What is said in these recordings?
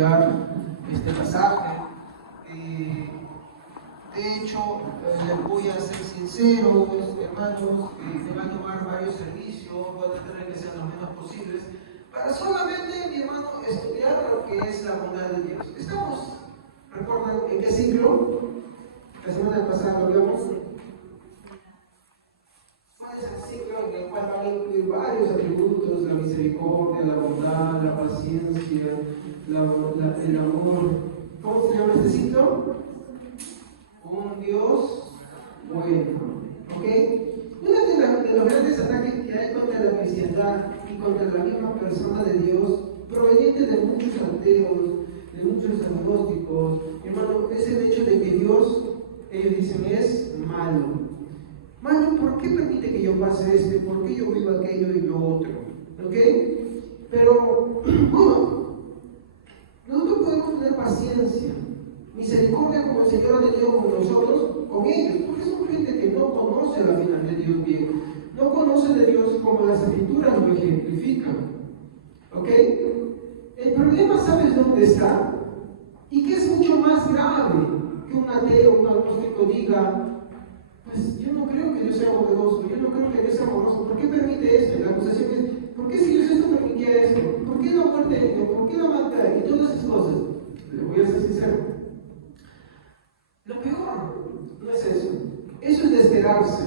este pasaje. De hecho, les voy a ser sinceros, hermanos, me va a tomar varios servicios, voy a tratar de que sean lo menos posibles, para solamente, mi hermano, estudiar lo que es la bondad de Dios. Estamos, ¿recuerdan en qué ciclo? La semana pasada hablamos. ¿Cuál es el ciclo en el cual van a incluir varios atributos? La misericordia, la bondad, la paciencia, el amor. ¿Cómo se llama este ciclo? Un Dios bueno. ¿Ok? Uno de los grandes ataques que hay contra la cristiandad y contra la misma persona de Dios, proveniente de muchos ateos, de muchos agnósticos, hermano, es el hecho de que Dios, ellos dicen, es malo. Malo, ¿por qué permite que yo pase esto? ¿Por qué yo vivo aquello y lo otro? ¿Ok? Pero, bueno, nosotros podemos tener paciencia, misericordia como el Señor ha tenido con nosotros, con ellos, porque son gente que no conoce la final de Dios bien, no conoce de Dios como las Escrituras lo ejemplifican. ¿Ok? El problema, ¿sabes dónde está? Y que es mucho más grave que un ateo, un agnóstico diga, pues yo no creo que Dios sea bondadoso, yo no creo que Dios sea amoroso. ¿Por qué permite esto? La acusación es, ¿por qué si Dios esto permitía esto? ¿Por qué no muerte esto? ¿Por qué no mata? Y todas esas cosas. Les voy a ser sincero. Lo peor no es eso. Eso es desesperarse.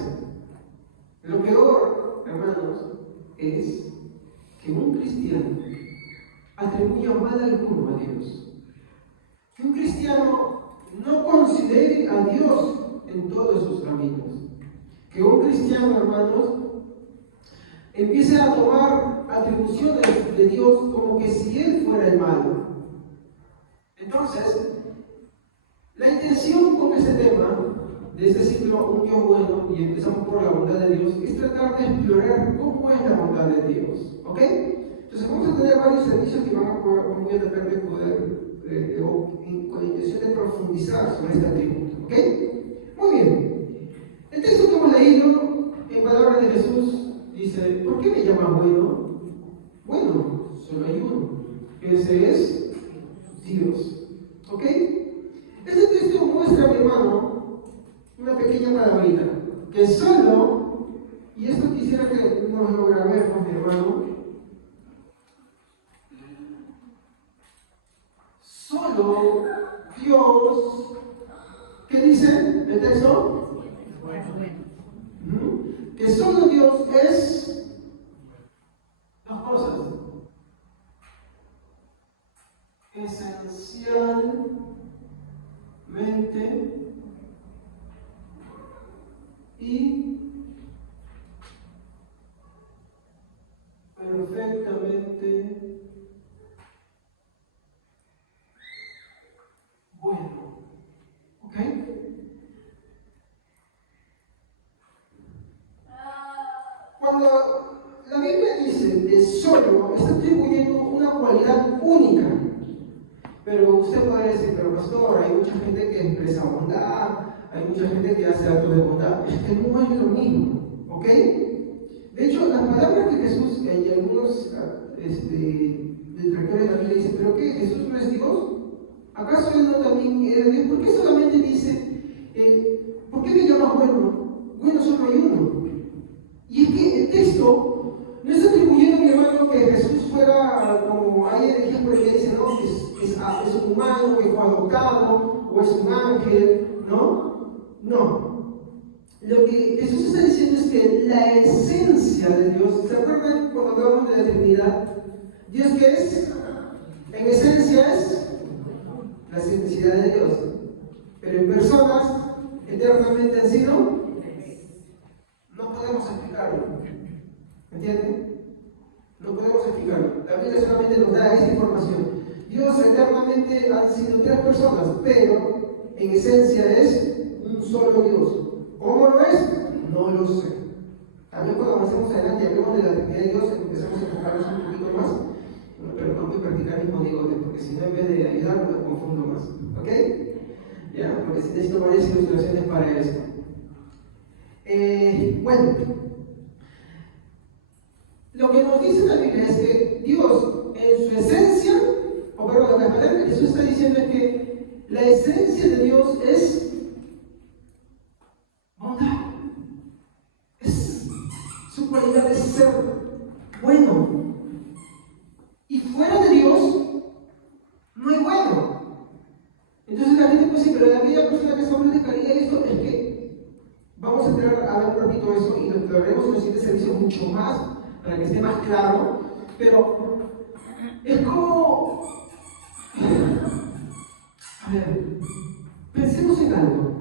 Lo peor, hermanos, es que un cristiano atribuya mal alguno a Dios. Que un cristiano no considere a Dios en todos sus caminos. Que un cristiano, hermanos, empiece a tomar atribuciones de Dios como que si Él fuera el malo. Entonces, la intención con este tema, de este ciclo, un Dios bueno, y empezamos por la bondad de Dios, es tratar de explorar cómo es la bondad de Dios. ¿Ok? Entonces, vamos a tener varios servicios que voy a tratar de poder, con la intención de profundizar sobre este atributo. ¿Ok? Muy bien. El texto que hemos leído, en palabras de Jesús, dice, ¿por qué me llamas bueno? Bueno, solo hay uno. Ese es Dios. ¿Ok? Este texto muestra, mi hermano, una pequeña palabrita, que solo, y esto quisiera que nos lo grabemos, mi hermano, solo Dios, ¿qué dice el texto? Que solo Dios es dos cosas. Esencialmente y perfectamente bueno. ¿Ok? Cuando la Biblia dice que solo, está atribuyendo una cualidad única. Pero usted podría decir, pero pastor, hay mucha gente que expresa bondad, hay mucha gente que hace actos de bondad. Es que no es lo mismo, ¿ok? De hecho, las palabras que Jesús, y algunos detractores de la Biblia dicen, ¿pero qué? ¿Jesús no es Dios? ¿Acaso Él no también era Dios? ¿Por qué solamente dice, ¿por qué me llamas bueno? Bueno, solo hay uno. Y es que el texto no está atribuyendo, mi hermano, que Jesús fuera como hay ejemplos que dicen, no, es un humano que fue adoptado, o es un ángel, ¿no? No. Lo que Jesús está diciendo es que la esencia de Dios, ¿se acuerdan cuando hablamos de la Trinidad? ¿Dios qué es? En esencia es la simplicidad de Dios. Pero en personas eternamente han sido, no podemos explicarlo. ¿Entienden? No podemos explicarlo. La Biblia solamente nos da esta información. Dios eternamente han sido tres personas, pero en esencia es un solo Dios. ¿Cómo lo es? No lo sé. También cuando avancemos adelante y hablemos de la Trinidad de Dios, empezamos a enfocarnos un poquito más. Pero no voy a practicar el monigote, porque si no, en vez de ayudar, me confundo más. ¿Ok? Ya, porque necesito varias ilustraciones para esto. Bueno, lo que nos dice la Biblia es que Dios, en su esencia, o perdón, la palabra que Jesús está diciendo es que la esencia de Dios es bondad. Es su cualidad de ser bueno. Y fuera de Dios no hay bueno. Entonces la gente puede decir, pero la aquella persona que solo dedicaría esto, es que vamos a entrar a ver un ratito eso y lo veremos en el siguiente servicio mucho más, para que esté más claro. Pero es como, a ver, pensemos en algo.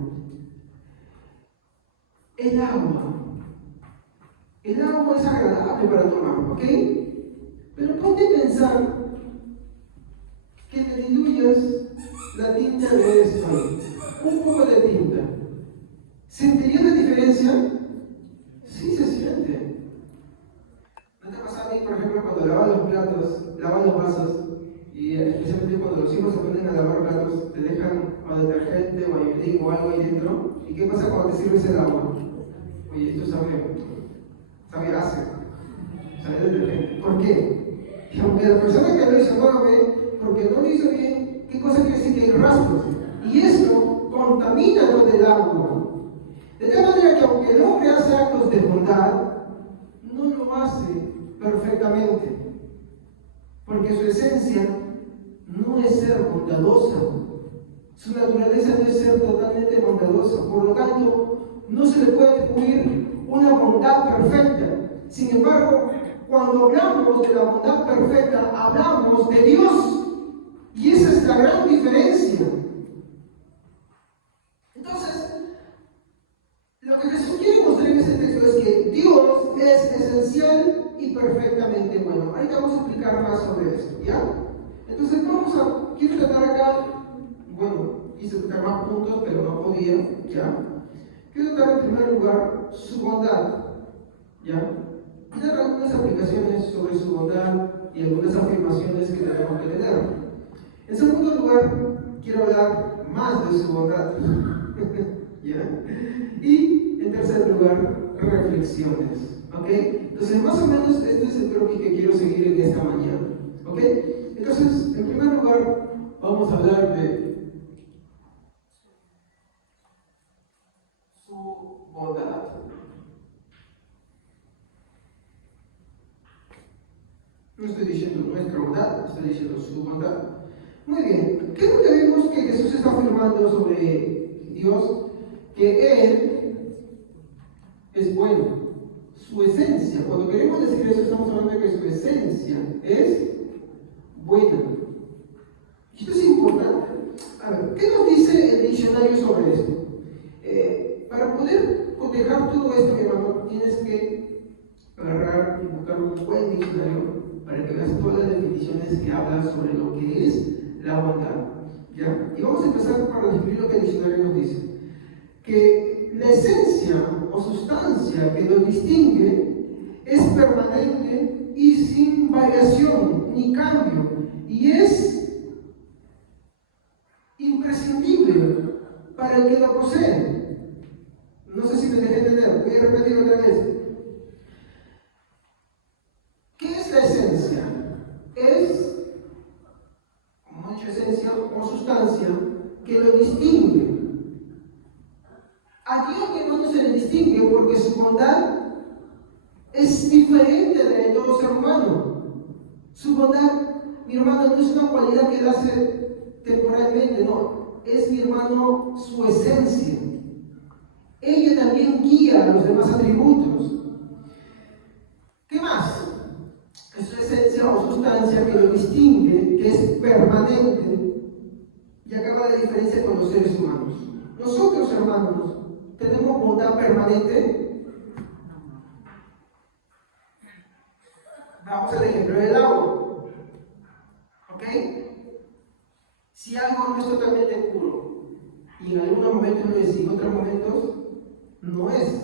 El agua es agradable para tomar, ¿ok? Pero ponte a pensar que le diluyas la tinta de esto, un poco de tinta. ¿Sentirías la diferencia? Sí se siente. ¿No te pasa a mí, por ejemplo, cuando lavas los platos, lavas los vasos, y especialmente cuando los hijos se ponen a lavar platos, te dejan o detergente o ayudín o algo ahí dentro? ¿Y qué pasa cuando te sirves el agua? Oye, esto sabe ácido, sabe detergente. ¿Por qué? Y aunque la persona que lo hizo no lo ve, porque no lo hizo bien, ¿qué cosa quiere decir? Que hay rastros. Y esto contamina lo del agua. De tal manera que aunque el hombre hace actos de bondad, no lo hace perfectamente. Porque su esencia no es ser bondadosa. Su naturaleza no es ser totalmente bondadosa. Por lo tanto, no se le puede atribuir una bondad perfecta. Sin embargo, cuando hablamos de la bondad perfecta, hablamos de Dios. Y esa es la gran diferencia. Entonces, lo que Jesús quiere mostrar en este texto es que Dios es esencial y perfectamente bueno. Ahorita vamos a explicar más sobre esto, ¿ya? Entonces, quiero tratar acá, quise tratar más puntos, pero no podía, ¿ya? Quiero tratar en primer lugar su bondad, ¿ya? Y dar algunas aplicaciones sobre su bondad y algunas afirmaciones que tenemos que tener. En segundo lugar, quiero hablar más de su bondad. ¿Ya? Y en tercer lugar, reflexiones. ¿Ok? Entonces, más o menos, este es el croquis que quiero seguir en esta mañana. ¿Ok? Entonces, en primer lugar, vamos a hablar de su bondad. No estoy diciendo nuestra bondad, estoy diciendo su bondad. Muy bien, ¿qué es lo que vemos que Jesús está afirmando sobre Dios? Que Él es bueno. Su esencia, cuando queremos decir eso, estamos hablando de que su esencia es buena. Esto es importante. A ver, ¿qué nos dice el diccionario sobre esto? Para poder cotejar todo esto, mi hermano, tienes que agarrar y buscar un buen diccionario para que veas todas las definiciones que hablan sobre lo que es la bondad. ¿Ya? Y vamos a empezar para describir lo que el diccionario nos dice. Que la esencia o sustancia que lo distingue es permanente y sin variación ni cambio, y es imprescindible para el que lo posee. No sé si me dejé entender, voy a repetir otra vez. ¿Qué es la esencia? Es, como he dicho, esencia o sustancia que lo distingue. A Dios, mi hermano, se le distingue porque su bondad es diferente de la de todo ser humano. Su bondad, mi hermano, no es una cualidad que él hace temporalmente, no. Es, mi hermano, su esencia. Ella también guía a los demás atributos. ¿Qué más? Es su esencia o sustancia que lo distingue, que es permanente, y acaba la diferencia con los seres humanos. Nosotros, hermanos, ¿tenemos bondad permanente? Vamos al ejemplo del agua. ¿Ok? Si algo no es totalmente puro, y en algunos momentos lo es y en otros momentos no es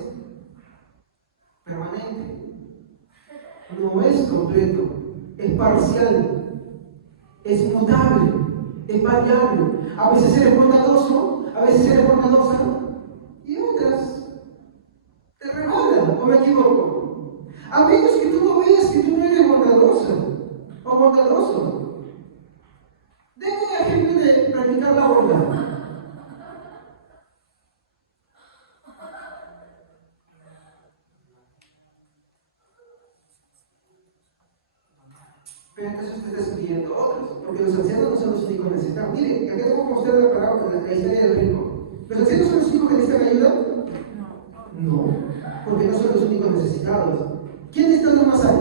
permanente, no es completo, es parcial, es mutable, es variable. A veces eres bondadoso, a veces eres bondadosa, y otras te regalan, ¿o me equivoco? A menos que tú no veas que tú no eres bondadosa o bondadoso. practicar la bondad. Pero entonces usted está sugiriendo otros, porque los ancianos no son los únicos necesitados. Mire, acá tengo que mostrar la parábola, la historia del rico. ¿Los ancianos son los únicos que necesitan ayuda? No, porque no son los únicos necesitados. ¿Quién está más hay?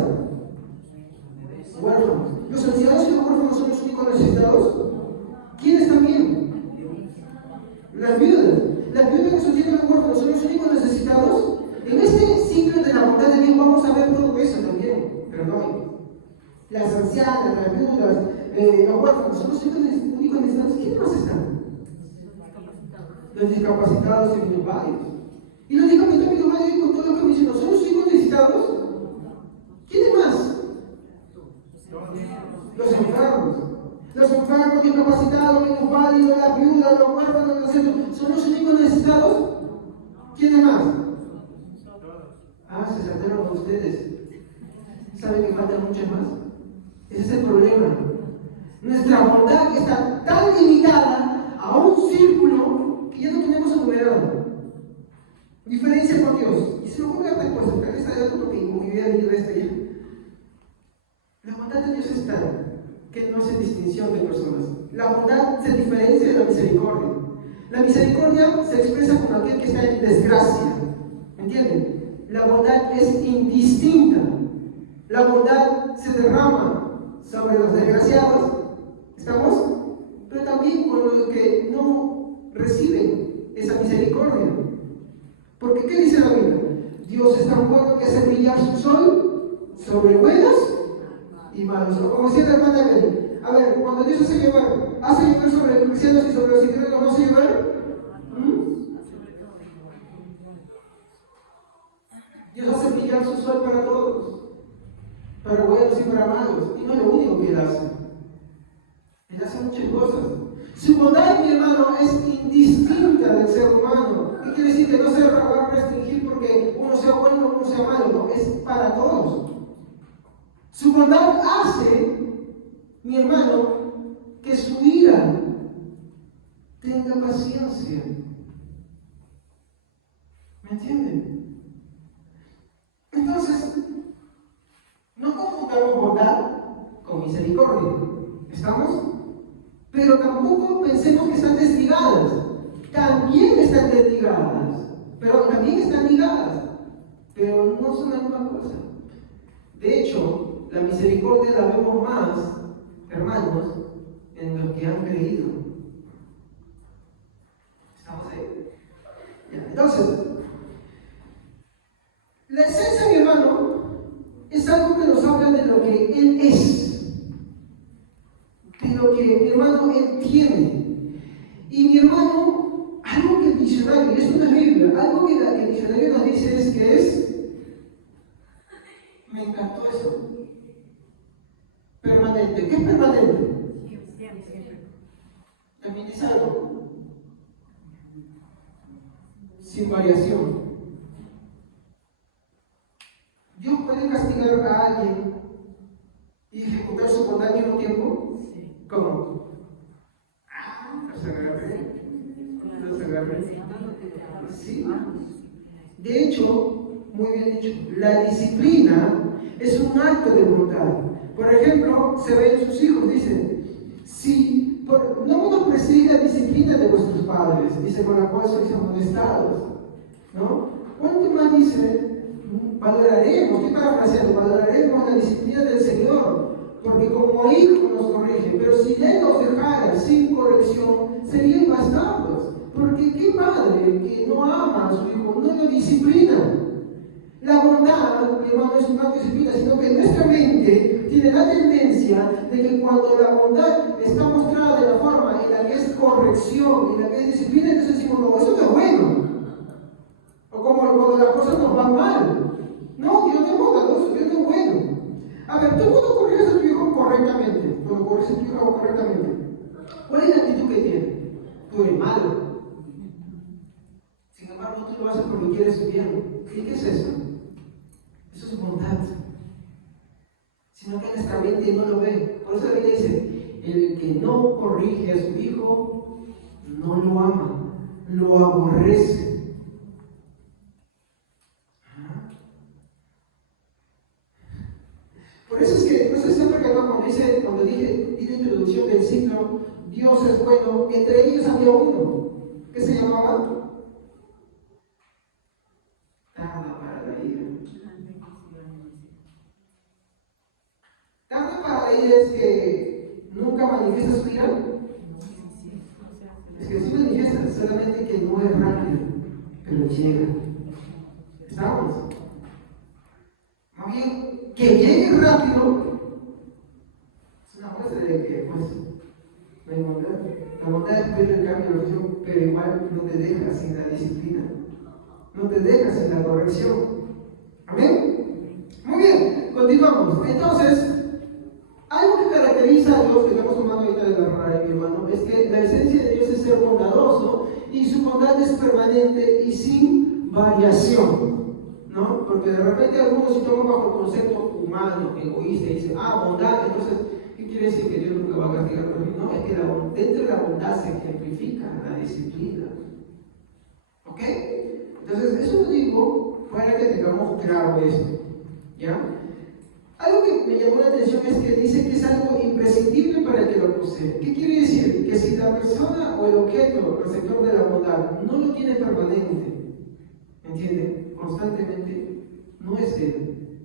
Huérfanos. ¿Los ancianos y los huérfanos son los únicos necesitados? ¿Quiénes también? Las viudas. Las viudas, los ancianos y los huérfanos son los únicos necesitados. En este ciclo de la bondad de Dios vamos a ver todo eso también, pero no hoy. Las ancianas, las viudas, los huérfanos son los únicos necesitados. ¿Quiénes más están? Los discapacitados y minusválidos. Y los discapacitados y minusválidos, con todo lo que mencionó, ¿son los únicos necesitados? ¿Quiénes más? Los enfermos. Los enfermos, discapacitados, minusválidos, las viudas, los huérfanos, los centros, ¿son los únicos necesitados? ¿Quiénes más? Ah, se saltaron ustedes. ¿Saben que faltan muchas más? Ese es el problema. Nuestra bondad está tan limitada a un círculo que ya no tenemos enumerado. Diferencia con Dios. Y se lo voy a dar después, porque esta es otro que como yo ya he leído esto ya. La bondad de Dios es tal que no hace distinción de personas. La bondad se diferencia de la misericordia. La misericordia se expresa con aquel que está en desgracia. ¿Entienden? La bondad es indistinta. La bondad se derrama sobre los desgraciados, ¿estamos? Pero también con los que no reciben esa misericordia. Porque ¿qué dice la Biblia? Dios es tan bueno que hace brillar su sol sobre buenos y malos. O como decía la hermana Evelyn, a ver, cuando Dios hace llover sobre los cristianos y sobre los incrédulos, ¿no hace llover? Dios hace brillar su sol para todos, para buenos y para malos, y no es lo único que Él hace. Él hace muchas cosas. Su bondad, mi hermano, es indistinta del ser humano. ¿Qué quiere decir? Que no se va a restringir porque uno sea bueno o uno sea malo, no, es para todos. Su bondad hace, mi hermano, que su ira tenga paciencia. ¿Me entienden? Entonces, no confundamos bondad con misericordia. ¿Estamos? Pero tampoco pensemos que están desligadas. También están desligadas. Pero también están ligadas. Pero no son la misma cosa. De hecho, la misericordia la vemos más, hermanos, en los que han creído. ¿Estamos ahí? Ya, entonces, la esencia, mi hermano, es algo que nos habla de lo que Él es, de lo que, mi hermano, Él tiene. Y mi hermano, algo que el diccionario, y esto no es Biblia, algo que el diccionario nos dice es que es, me encantó eso, permanente. ¿Qué es permanente? También dice algo, sin variación. ¿Dios puede castigar a alguien y ejecutar su bondad al mismo tiempo? Sí. ¿Cómo? Los agarré. Los agarré. Sí. De hecho, muy bien dicho, la disciplina es un acto de bondad. Por ejemplo, se ve en sus hijos, dice, si no menospreciéis la disciplina de vuestros padres, dice, con la cual sois amonestados, ¿no? ¿Cuánto más dice? Valoraremos, estoy parafraseando, valoraremos la disciplina del Señor, porque como hijo nos corrige, pero si Él nos dejara sin corrección, serían bastardos, porque qué padre que no ama a su hijo, no lo disciplina. La bondad, mi hermano, es una disciplina, sino que nuestra mente tiene la tendencia de que cuando la bondad está mostrada de la forma en la que es corrección, en la que es disciplina, entonces decimos, no, eso no es bueno. O como cuando las cosas nos van mal. No, Dios no es bondadoso, Dios no es bueno. A ver, tú cuando corriges a tu hijo correctamente, cuando corriges a tu hijo correctamente, ¿cuál es la actitud que tiene? Tú eres malo. Sin embargo, tú lo haces porque quieres bien. ¿Y qué es eso? Eso es bondad. Sino que nuestra mente no lo ve. Por eso la Biblia dice, el que no corrige a su hijo hijo no lo ama, lo aborrece. Por eso es que, no sé si se percató cuando dije la introducción del ciclo, Dios es bueno, entre ellos había uno, que se llamaba tarda para la ira. Tarda para la ira es que nunca manifiesta su ira. Es que sí manifiesta, solamente que no es rápido, pero llega. ¿Estamos? Más bien, que llegue rápido es una muestra de que, pues, no hay bondad. La bondad espera el cambio de opción, pero igual no te deja sin la disciplina, no te deja sin la corrección. ¿Amén? Muy bien, continuamos. Entonces, algo que caracteriza a Dios, que estamos tomando ahorita de la RAE, mi hermano, es que la esencia de Dios es ser bondadoso y su bondad es permanente y sin variación, ¿no? Porque de repente algunos se toman bajo el concepto humano, egoísta, y dicen, bondad, entonces, ¿qué quiere decir que Dios nunca va a castigar por mí? No, es que dentro de la bondad se ejemplifica la disciplina. ¿Ok? Entonces, eso lo digo para que tengamos claro esto, ¿ya? Algo que me llamó la atención es que dice que es algo imprescindible para el que lo posee. ¿Qué quiere decir? Que si la persona o el objeto receptor de la bondad no lo tiene permanente, ¿entienden? Constantemente, no es él.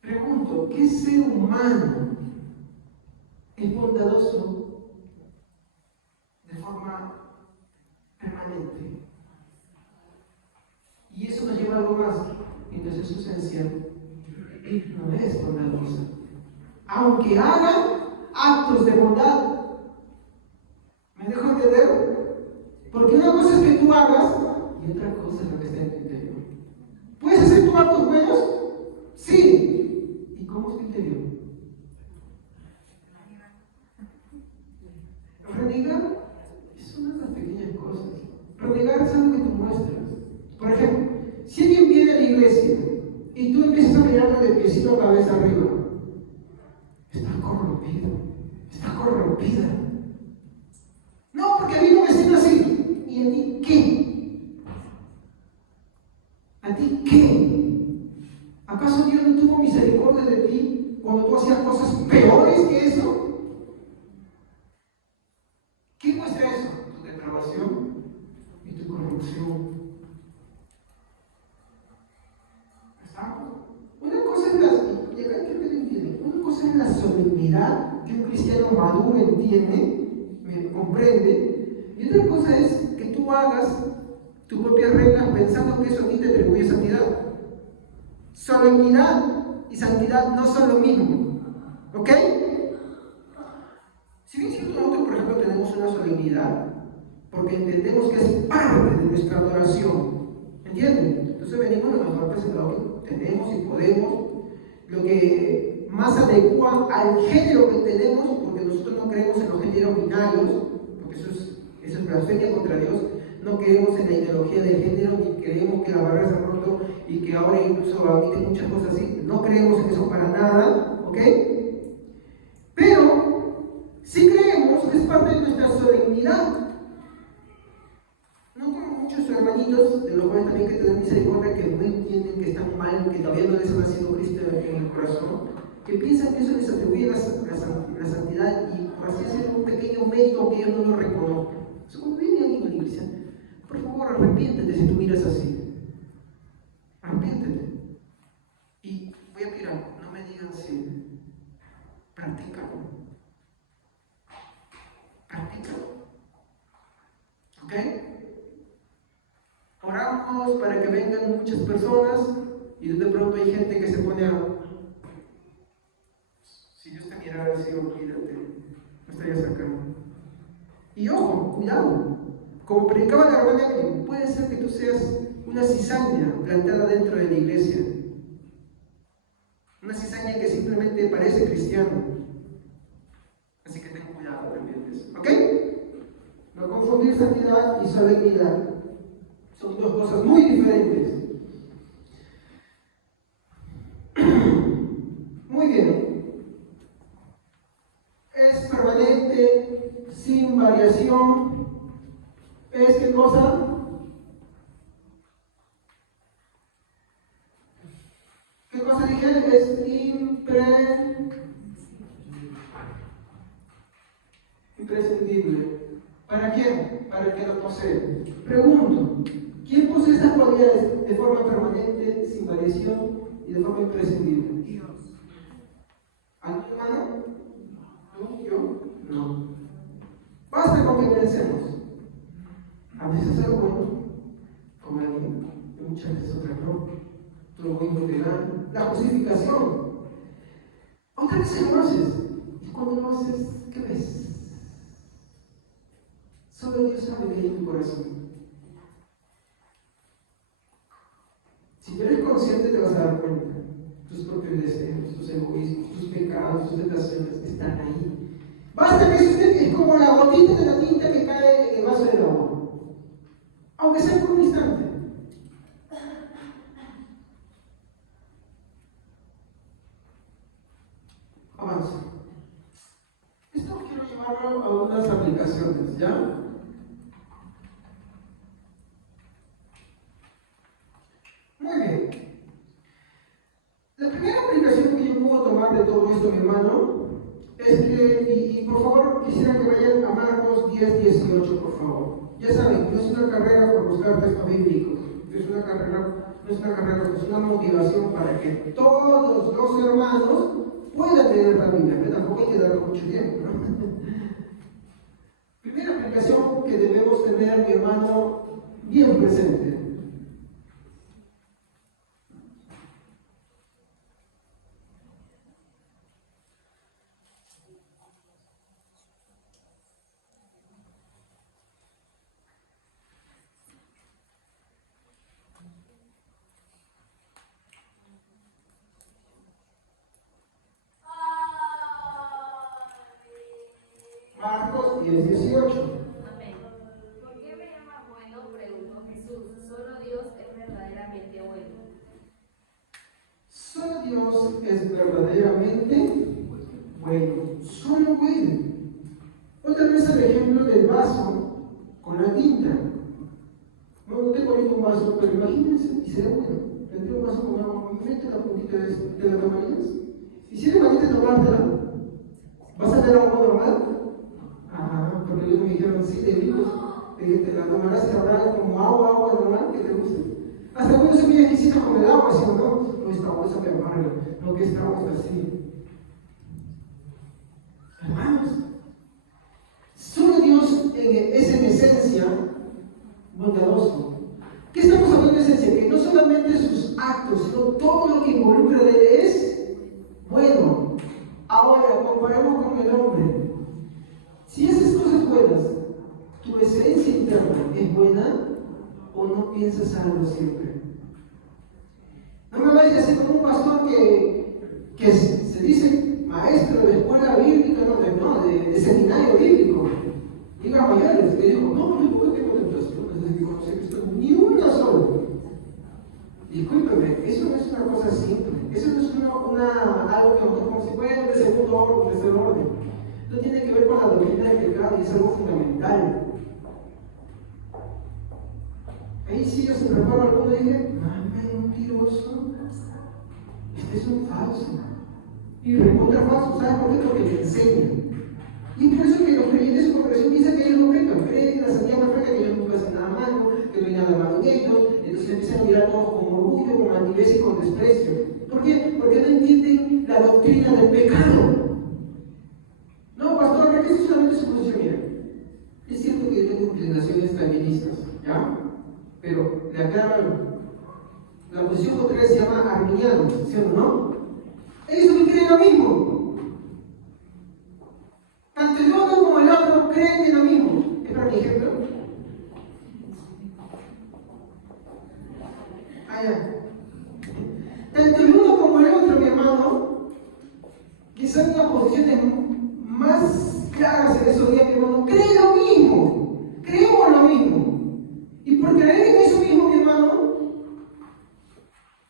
Pregunto, ¿qué ser humano es bondadoso de forma permanente? Y eso nos lleva a algo más. Entonces su esencia no es bondadosa. Aunque haga actos de bondad. ¿Me dejo entender? Porque una cosa es que tú hagas y otra cosa es lo que está en tu interior. ¿Puedes hacer tus actos buenos? Sí. ¿Y cómo es tu interior? Renegar es una de las pequeñas cosas. Renegar es algo que tú muestras. Por ejemplo, si alguien viene a la iglesia y tú empiezas a mirarlo de piecito a cabeza arriba, está corrompido, está corrompida. No, porque a mí no me siento así. ¿Y a ti qué? ¿A ti qué? ¿Acaso Dios no tuvo misericordia de ti cuando tú hacías cosas peores que eso? ¿Qué muestra eso? Tu depravación y tu corrupción. Una cosa es una cosa es la solemnidad que un cristiano maduro entiende, me comprende, y otra cosa es que tú hagas tus propias reglas pensando que eso a ti te atribuye santidad. Solemnidad y santidad no son lo mismo, ¿ok? Si bien es cierto, nosotros, por ejemplo, tenemos una solemnidad porque entendemos que es parte de nuestra adoración, ¿entienden? Entonces venimos lo mejor presentado que tenemos y podemos, lo que más adecua al género que tenemos, porque nosotros no creemos en los géneros binarios, porque eso es blasfemia contra Dios. No creemos en la ideología del género, ni creemos que la barrera se ha roto y que ahora incluso admiten muchas cosas así. No creemos en eso para nada, ¿ok? Pero sí creemos que es parte de nuestra solemnidad. No como muchos hermanitos, de los cuales también que tener misericordia, que no entienden que están mal, que todavía no les ha nacido Cristo en el corazón, que piensan que eso les atribuye la santidad y por así decirlo un pequeño mérito que ellos no lo reconozcan. Entonces, cuando viene alguien a la iglesia, por favor arrepiéntete si tú miras así. Arrepiéntete. Y voy a pedir algo, no me digan si practícalo. Practícalo. ¿Ok? Oramos para que vengan muchas personas y de pronto hay gente que se pone a... Si Dios te mirara así, olvídate, no estarías acá. Y ojo, cuidado, como predicaba la hermana Evelyn, puede ser que tú seas una cizaña plantada dentro de la iglesia. Una cizaña que simplemente parece cristiano. Así que ten cuidado también de eso, ¿ok? No confundir santidad y solemnidad. Son dos cosas muy diferentes. Muy bien. Es permanente, sin sin variación es ¿qué cosa? ¿Qué cosa dije? Es imprescindible. ¿Para quién? Para el que lo posee. Pregunto, ¿quién posee estas cualidades de forma permanente, sin variación y de forma imprescindible? Dios. ¿Alguien humano? ¿No? ¿Yo? No. Basta con que pensemos. A veces es algo bueno, como alguien, y muchas veces otras no. Todo lo mismo te dan. La justificación. Otra vez lo haces. Y cuando lo haces, ¿qué ves? Solo Dios sabe que hay en tu corazón. Si tú eres consciente, te vas a dar cuenta. Tus propios deseos, tus egoísmos, tus pecados, tus tentaciones están ahí. Basta que eso es como la gotita de la tinta que cae en el vaso del agua. Aunque sea por un instante. Avanza. Esto quiero llevarlo a unas aplicaciones, ¿ya? Muy bien. La primera aplicación que yo puedo tomar de todo esto, mi hermano, es que, y por favor, quisiera que vayan a Marcos 10:18, por favor. Ya saben, no es una carrera por buscar textos bíblicos, no es una carrera, es una motivación para que todos los hermanos puedan leer la Biblia, pero tampoco hay que darle mucho tiempo, ¿no? Primera aplicación que debemos tener, mi hermano, bien presente. Marcos 10:18. Amén. ¿Por qué me llamas bueno? Preguntó Jesús. Solo Dios es verdaderamente bueno. Solo Dios es verdaderamente bueno. Solo bueno. Otra vez el ejemplo del vaso con la tinta. No tengo ahorita un vaso, pero imagínense, y será bueno. Tendré un vaso con agua, mete la puntita de eso, ¿te la tomarías? Y si eres valiente tomártela, ¿vas a ver agua normal? Ajá, porque ellos me dijeron, sí, de vivos, te la tomarás y sabrá como agua normal que te guste. Hasta algunos se piden exquisitos con el agua, ¿sí o no? No, esta agua me amarga, no, que esta agua está así. Hermanos, solo Dios es en esencia bondadoso. ¿Qué estamos hablando en esencia? Que no solamente sus actos, sino todo lo que involucra de él es bueno. Ahora, comparemos con el hombre. Si esas cosas buenas, tu esencia interna es buena, o no piensas algo siempre. No me vayas a decir como un pastor que se dice maestro de la escuela bíblica, de seminario bíblico, diga mayores, que dijo, no, yo nunca tengo tentaciones desde que conocí a Cristo, ni una sola. Discúlpeme, eso no es una cosa simple, eso no es algo que nosotros como si fuera de segundo orden, de tercer orden. Esto tiene que ver con la doctrina del pecado y es algo fundamental. Ahí sí yo se preparo alguno y dije, mentiroso, este es un falso. Y recontra falso, ¿sabes por qué? Porque le enseña. Y por eso que los creyentes de su congregación piensan que ellos no pecan, creen en la santidad perfecta, que ellos nunca hacen nada malo, que no hay nada malo en ellos, entonces empiezan a mirar todo con orgullo, con altivez y con desprecio. ¿Por qué? Porque no entienden la doctrina del pecado. No, pastor, ¿qué es solamente su posición? Mira, es cierto que yo tengo inclinaciones calvinistas, ¿ya? Pero le aclaro, la posición contraria se llama arminiano, ¿sí o no? Ellos también creen lo mismo. Tanto el uno como el otro creen en lo mismo. ¿Es para mi ejemplo? Ya. Tanto el uno como el otro, mi hermano, que son las posiciones más claras en esos días, mi hermano, creen lo mismo. Creemos lo mismo. Y por creer en eso mismo, mi hermano,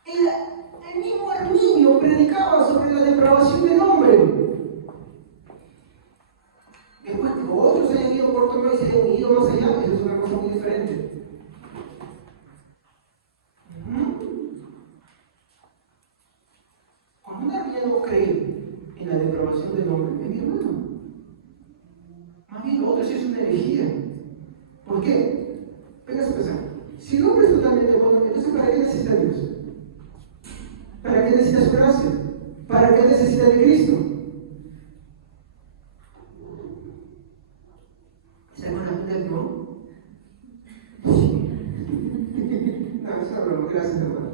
el mismo Arminio predicaba sobre la depravación del hombre. Después que otros hayan ido por toma y se ha unido más allá, eso es una cosa muy diferente. Cuando una niña no cree en la depravación del hombre, mi hermano, más bien lo otro sí es una herejía. ¿Por qué? Venga a pensar. Si el hombre es totalmente bueno, entonces ¿para qué necesita Dios? ¿Para qué necesita su gracia? ¿Para qué necesita de Cristo? ¿Se con la vida no? No, es una broma, gracias hermano.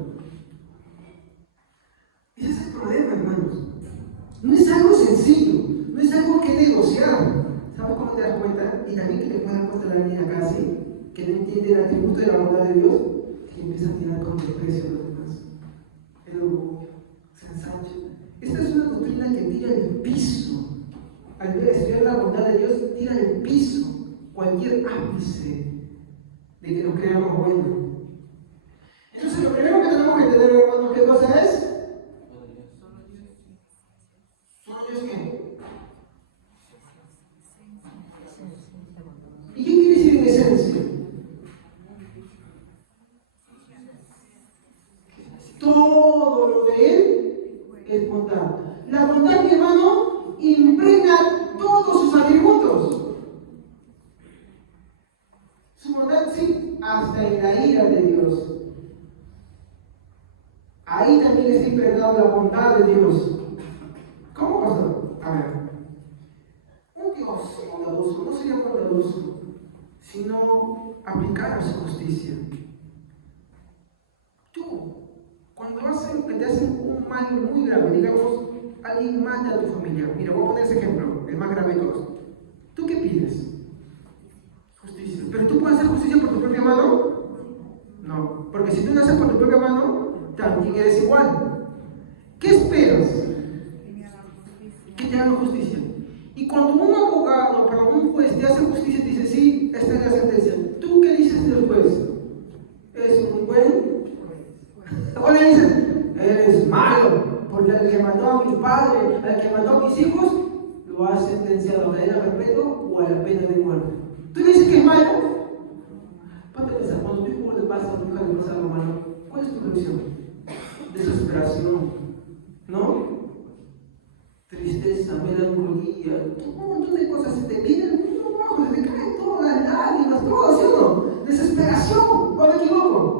Ese es el problema, hermanos. No es algo sencillo, no es algo que negociar. ¿Sabes cómo te das cuenta? Y también que te puede dar cuenta la niña casi, que no entiende el atributo de la bondad de Dios, que empieza a tirar con desprecio a los demás. El orgullo, se ensancha. Esta es una doctrina que tira el piso. Al estudiar la bondad de Dios, tira el piso cualquier ápice de que nos creamos buenos. Entonces, lo primero que tenemos que entender, hermanos, ¿qué cosa es? ¿Solo Dios qué? ¿Y qué quiere decir en esencia? Todo lo de Él es bondad. La bondad, mi hermano, impregna todos sus atributos. Su bondad, sí, hasta en la ira de Dios. Ahí también está impregnada la bondad de Dios. ¿Cómo pasa? A ver, un Dios bondadoso no sería bondadoso, sino aplicar su justicia. Tú, cuando te hacen un mal muy grave, digamos, alguien mata a tu familia. Mira, voy a poner ese ejemplo, el más grave de todos. ¿Tú qué pides? Justicia. ¿Pero tú puedes hacer justicia por tu propia mano? No, porque si tú no haces por tu propia mano, también eres igual. ¿Qué esperas? Que te hagan justicia. Y cuando un abogado, para un juez, te hace justicia, te dice, sí, esta es la sentencia. ¿Tú qué dices del juez? ¿Es un buen? O le dices, eres malo, porque al que mató a mi padre, al que mató a mis hijos, lo has sentenciado a cadena perpetua o a la pena de muerte. ¿Tú le dices que es malo? Ponte a pensar, cuando tu hijo le pasa a tu hija le pasa algo malo, ¿cuál es tu reacción? Desesperación, ¿no? Tristeza, melancolía, un montón de cosas se te vienen abajo, se te caen todas las lágrimas, todo, ¿sí o no? Desesperación, ¿o me equivoco?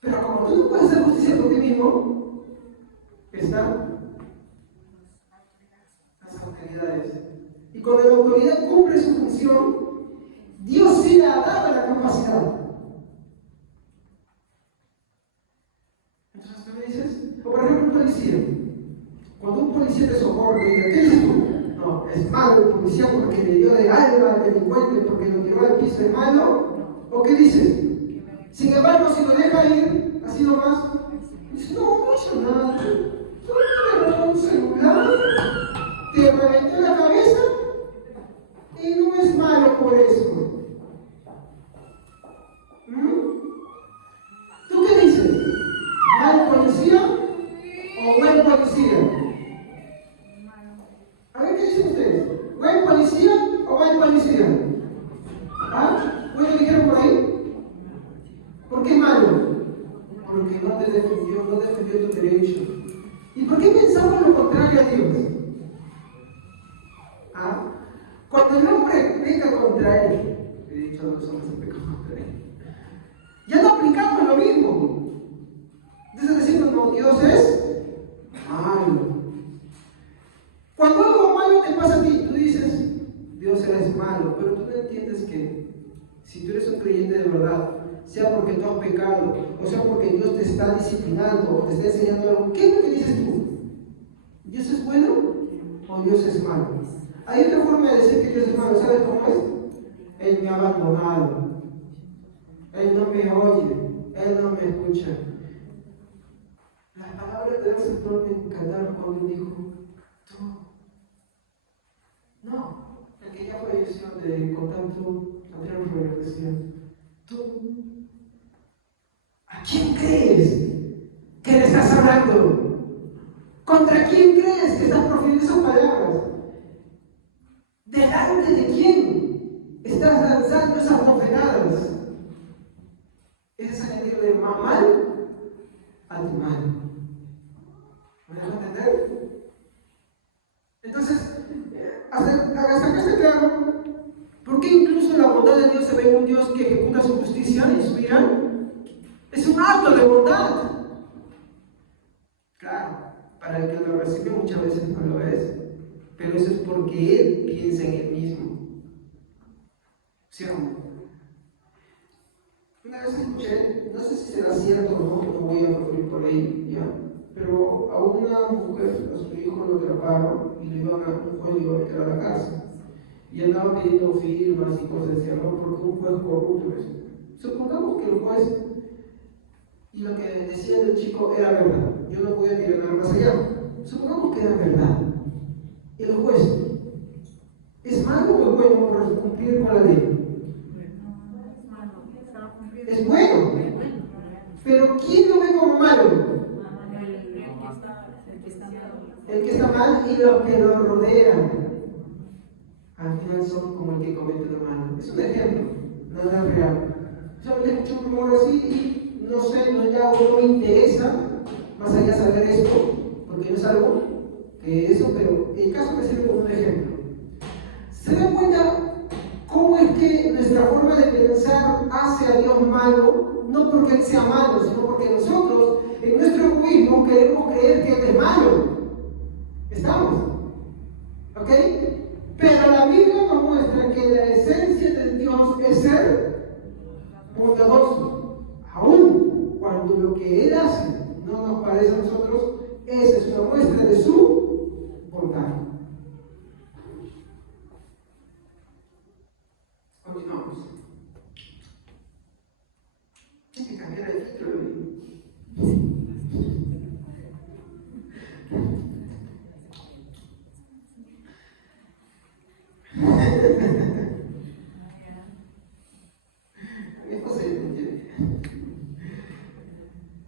Pero como tú no puedes hacer justicia por ti mismo, están las autoridades. Y cuando la autoridad cumple su función, Dios sí le ha dado la capacidad. Entonces tú me dices, o por ejemplo un policía. Cuando un policía te socorre, ¿qué dices tú? No, es malo el policía porque le dio de alma al delincuente, porque lo tiró al piso, ¿es malo? ¿O qué dices? Sin embargo, si lo deja ir, así nomás, dice, no, no hizo nada. Solo te robó un celular, te reventó la cabeza, y no es malo por eso. ¿Tú qué dices? ¿Mal policía o buen policía? A ver, ¿qué dicen ustedes? ¿Buen policía o buen policía? ¿Ah? ¿Bueno dijeron por ahí? ¿Por qué malo? Porque no te defendió, no defendió tu derecho. ¿Y por qué pensamos lo contrario a Dios? ¿Ah? Cuando el hombre peca contra él, he dicho a los hombres que pecan contra él, ya no aplicamos lo mismo. Entonces decimos, no, Dios es malo. Cuando algo malo te pasa a ti, tú dices, Dios es malo, pero tú no entiendes que si tú eres un creyente de verdad, sea porque tú has pecado, o sea porque Dios te está disciplinando, o te está enseñando algo, ¿qué es lo que dices tú? ¿Dios es bueno o Dios es malo? Hay otra forma de decir que Dios es malo, ¿sabes cómo es? Él me ha abandonado, Él no me oye, Él no me escucha. Las palabras del Señor me encantaron cuando Él dijo, tú, no, el que ya falleció de contacto, Adrián Romero decía, tú, ¿a quién crees que le estás hablando? ¿Contra quién crees que estás profiriendo esas palabras? ¿Delante de quién? Dios que ejecuta su justicia en su ira? Es un acto de bondad. Claro, para el que lo recibe muchas veces no lo es, pero eso es porque él piensa en él mismo. ¿Sí o no? Una vez escuché, no sé si será cierto o no, no voy a referir por ahí, ¿ya? Pero a una mujer, a su hijo lo atraparon y un juez le iba a meter a la cárcel. Y andaba pidiendo firmas y cosas, decía, no, porque un juez corrupto. Supongamos que el juez y lo que decía del chico era verdad. Yo no voy a tirar nada más allá. Supongamos que era verdad. El juez, ¿es malo o es bueno por cumplir con la ley? Es bueno. Pero ¿quién lo ve como malo? El que está mal y los que lo rodean. Al final son como el que comete lo malo. Es un ejemplo, nada real. Solamente escuché un rumor así y no sé, no me interesa más allá saber esto, porque no es algo que eso, pero el caso me sirve como un ejemplo. ¿Se dan cuenta cómo es que nuestra forma de pensar hace a Dios malo? No porque Él sea malo, sino porque nosotros, en nuestro egoísmo, queremos creer que Él es malo. ¿Estamos? ¿Ok? Pero la Biblia nos muestra que la esencia de Dios es ser bondadoso, aún cuando lo que Él hace no nos parece a nosotros, esa es una muestra de su bondad. Continuamos. Hay que cambiar el título.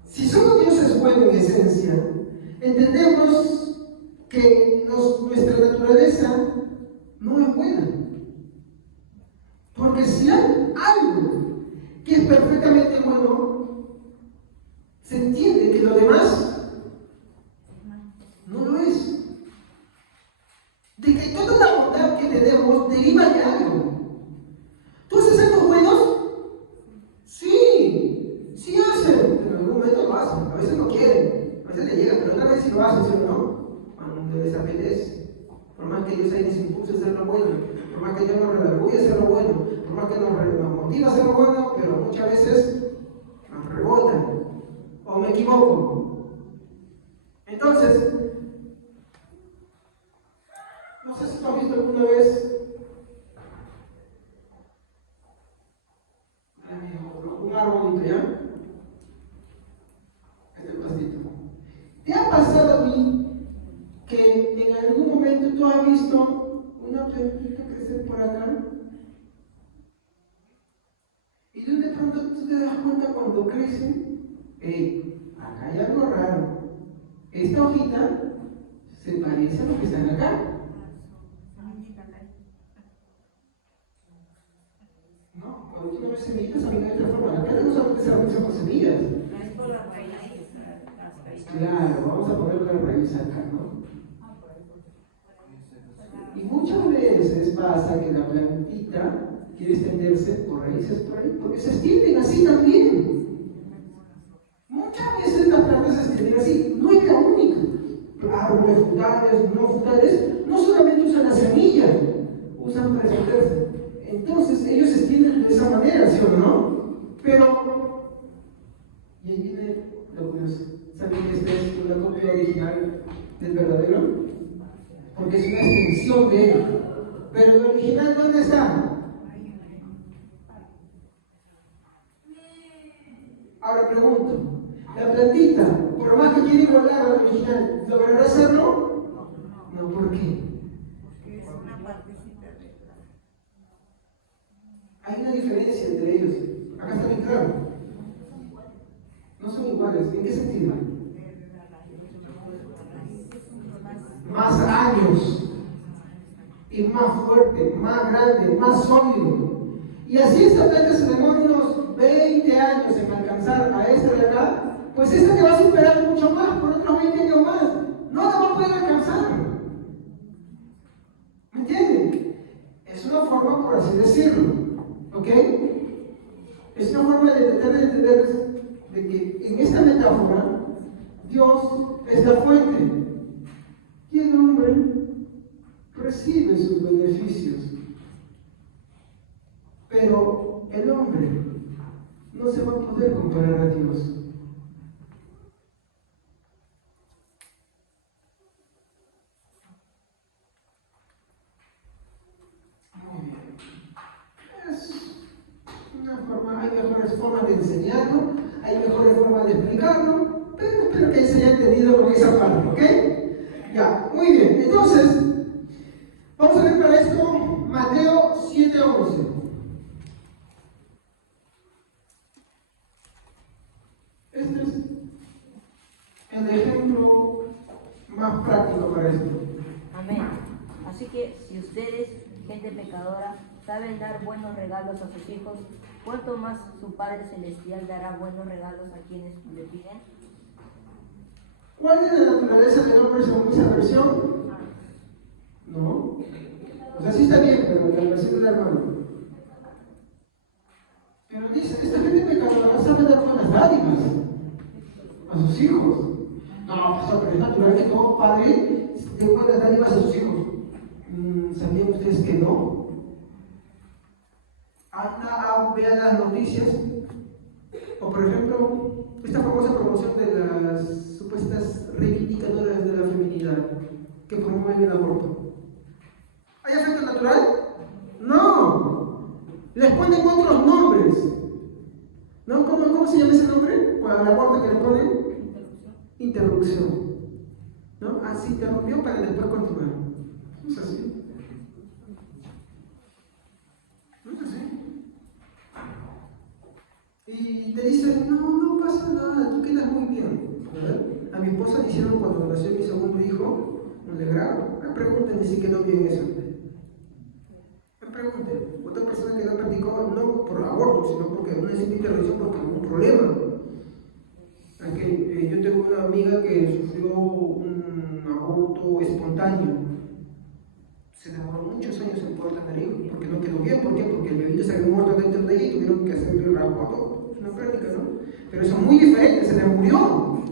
Si solo Dios es bueno en esencia, entendemos que nuestra naturaleza no es buena. Porque si hay algo que es perfectamente bueno, se entiende que lo demás no lo es. De que toda la bondad que tenemos deriva de algo. ¿Tú haces algo buenos? Sí hacen, pero en algún momento lo hacen, a veces no quieren, a veces le llegan, pero una vez sí lo hacen, ¿sí o no? Cuando les apetece, por más que Dios ahí les impulse a hacer lo bueno, por más que Dios nos redarguye a hacer lo bueno, por más que nos motiva a hacer lo bueno, pero muchas veces nos rebotan, o me equivoco. Entonces, no sé si tú has visto alguna vez un arbolito, ¿ya? ¿Te ha pasado a ti que en algún momento tú has visto una plantita crecer por acá? Y tú de pronto tú te das cuenta cuando crece, acá hay algo raro. Esta hojita se parece a lo que está acá. No, cuando tú no ves semillitas, a mí no hay otra forma. Acá no solamente se anuncian con semillas. Claro, vamos a poner la raíz acá, ¿no? Y muchas veces pasa que la plantita quiere extenderse por raíces por ahí, porque se extienden así también. Muchas veces las plantas se extienden así, no es la única. Árboles frutales, no frutales, no solamente usan la semilla, usan para extenderse. Entonces ellos se extienden de esa manera, ¿sí o no? Pero, y ahí viene lo curioso. ¿Saben que esta es una copia original del verdadero? Porque es una extensión de él. Pero el original, ¿dónde está? Ahora pregunto, la plantita, por más que quiera igualar al original, ¿logrará hacerlo? No, ¿por qué? Porque es una partecita de la... Hay una diferencia entre ellos. Acá está bien claro. No son iguales. ¿En qué sentido? Más años y más fuerte, más grande, más sólido. Y así esta planta se demora unos 20 años en alcanzar a esta de acá, pues esta te va a superar mucho más, por otros 20 años más. No la va a poder alcanzar. ¿Me entienden? Es una forma, por así decirlo. ¿Ok? Es una forma de tratar de entender de que en esta metáfora Dios es la fuente y el hombre recibe sus beneficios. Pero el hombre no se va a poder comparar a Dios. Muy bien. Es una forma, hay mejores formas de enseñarlo, hay mejores formas de explicarlo, pero espero que se haya entendido con esa parte, ¿ok? Ya, muy bien. Entonces, vamos a ver para esto Mateo 7:11. Este es el ejemplo más práctico para esto. Amén. Así que si ustedes, gente pecadora, saben dar buenos regalos a sus hijos, ¿cuánto más su Padre Celestial dará buenos regalos a quienes le piden? ¿Cuál es la naturaleza del hombre según esa versión? No. O sea, sí está bien, pero la versión del hermano. Pero dice, esta gente pecadora sabe dar buenas dádivas a sus hijos. No, pastor, pero es natural que todo padre dé buenas dádivas a sus hijos. ¿Sabían ustedes que no? Vean las noticias, o por ejemplo, esta famosa promoción de las supuestas reivindicadoras de la feminidad que promueven el aborto. ¿Hay afecto natural? No. Les ponen otros nombres. ¿No? ¿Cómo se llama ese nombre? Cuando el aborto que le ponen interrupción. ¿No? Así interrumpió para después continuar. ¿No es así? ¿No es así? Y te dicen, no pasa nada, tú quedas muy bien, ¿verdad? A mi esposa le hicieron cuando nació mi segundo hijo, un legrado. Me preguntan si quedó bien eso. Me pregunten, otra persona que no practicó, no por aborto, sino porque una simple intervención porque hubo un problema. Yo tengo una amiga que sufrió un aborto espontáneo. Se demoró muchos años en poder tener hijos, porque no quedó bien. ¿Por qué? Porque el bebito se había muerto dentro de ella y tuvieron que hacerle el rasgo. Es una práctica, ¿no? Pero eso es muy diferente, se le murió.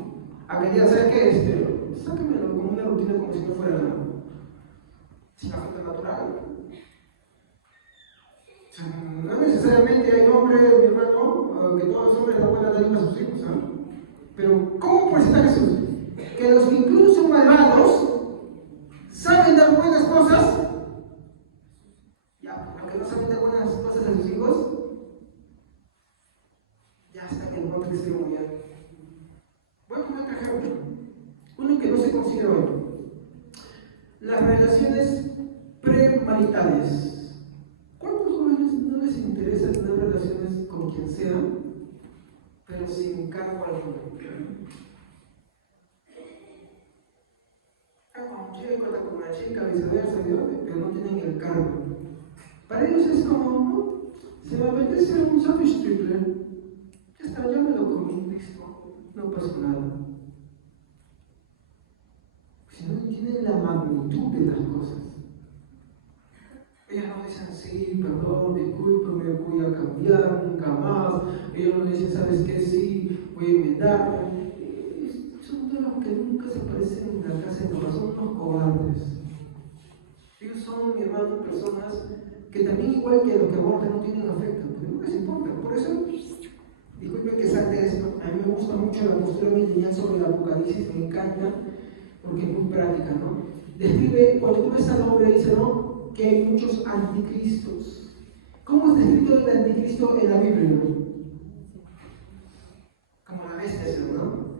A que diga, ¿sabes qué? Sáquemelo como una rutina, como si no fuera nada. Sin afecto natural. No necesariamente hay hombres, mi hermano, que todos los hombres no puedan dar a sus hijos, ¿sabes? Pero, ¿cómo presenta Jesús? Que los que incluso son malvados saben dar buenas cosas, ya, los que no saben dar buenas cosas a sus hijos, ya está en el otro extremo ya. Voy a poner otro ejemplo, uno que no se considera hoy. Las relaciones premaritales. ¿Cuántos jóvenes no les interesa tener relaciones con quien sea, pero sin cargo alguno? Quieren contar con una chica, viceversa, pero no tienen el cargo. Para ellos es como, ¿no? Se me apetece un sándwich triple. Ya está, ya me lo comí, listo. No pasó nada. Si no entienden la magnitud de las cosas. Ellos no dicen, sí, perdón, discúlpame, voy a cambiar, nunca más. Ellos no dicen, ¿sabes qué? Sí, voy a inventarme. Son de los que nunca se aparecen en la casa de papá, son unos cobardes. Ellos son, mi hermano, personas que también, igual que los que abortan, no tienen afecto, pero no les importa. Por eso, disculpen que salte esto, a mí me gusta mucho la postura lineal sobre el Apocalipsis, me encanta, porque es muy práctica, ¿no? Describe, cuando tú ves al hombre, dice, ¿no?, que hay muchos anticristos. ¿Cómo es descrito el anticristo en la Biblia? Como la bestia, ¿no?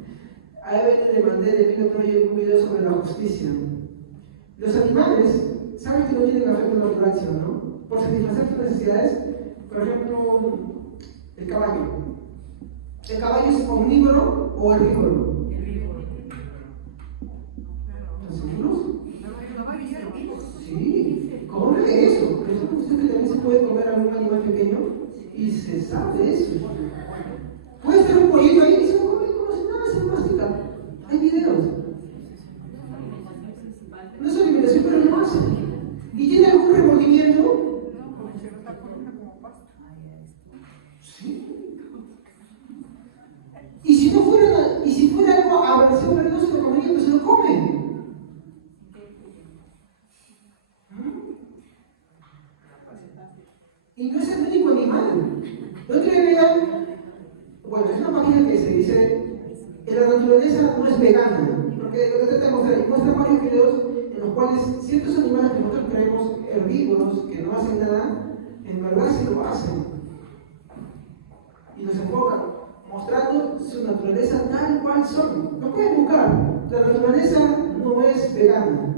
A veces le mandé de mí otro día un video sobre la justicia. Los animales saben que no tienen afecto natural, ¿sí o no? Por satisfacer sus necesidades, por ejemplo, el caballo. ¿El caballo es omnívoro o herbívoro? ¿Están seguros? Sí, come eso. Pero ¿saben ustedes que también se puede comer a un animal pequeño? Y se sabe eso. Puede ser un pollito ahí y se come como si nada, se mastica. Hay videos. No es alimentación, pero lo hace. ¿Y tiene algún remordimiento? Sí. fuera algo aversión, pero no se lo comería, pues se lo come. Y no es el único animal. El otro día veía, bueno, es una página que se dice, la naturaleza no es vegana, porque lo que trata de mostrar, y muestra varios videos en los cuales ciertos animales que nosotros creemos herbívoros, que no hacen nada, en verdad sí lo hacen. Y nos enfocan, mostrando su naturaleza tal cual son. Lo pueden buscar, la naturaleza no es vegana.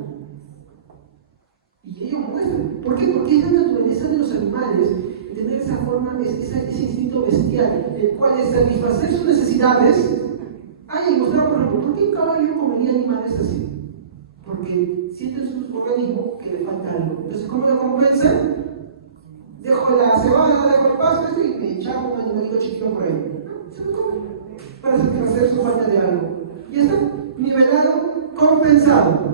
Y ellos muestran. ¿Por qué? Porque es la naturaleza de los animales tener esa forma, ese instinto bestial, el cual es satisfacer sus necesidades. Hay mostrar, por ejemplo, ¿por qué un caballo comería animales así? Porque siente en su organismo que le falta algo. Entonces, ¿cómo lo compensan? Dejo la cebada, dejo el pasto y me echaba un animalito chiquito por ahí. Se lo come para satisfacer su falta de algo. Y está nivelado, compensado.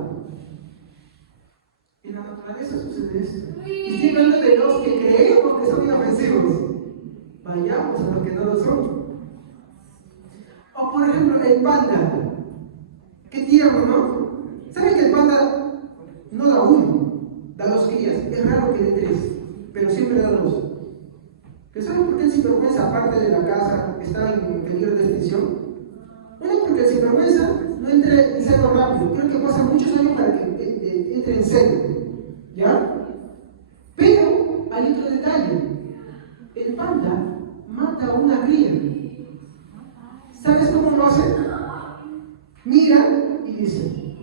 En la naturaleza sucede esto. Y estoy hablando de los que creemos que son inofensivos. Vayamos a los que no lo son. O por ejemplo, el panda. Qué tierno, ¿no? ¿Saben que el panda no da uno? Da 2 crías. Es raro que dé 3, pero siempre da 2. ¿Pero saben por qué el sinvergüenza, aparte de la casa, está en peligro de extinción? Uno, porque el sinvergüenza no entra en celo rápido. Creo que pasa muchos años para que entre en celo. ¿Ya? Pero hay otro detalle. El panda mata a una cría. ¿Sabes cómo lo hace? Mira y dice,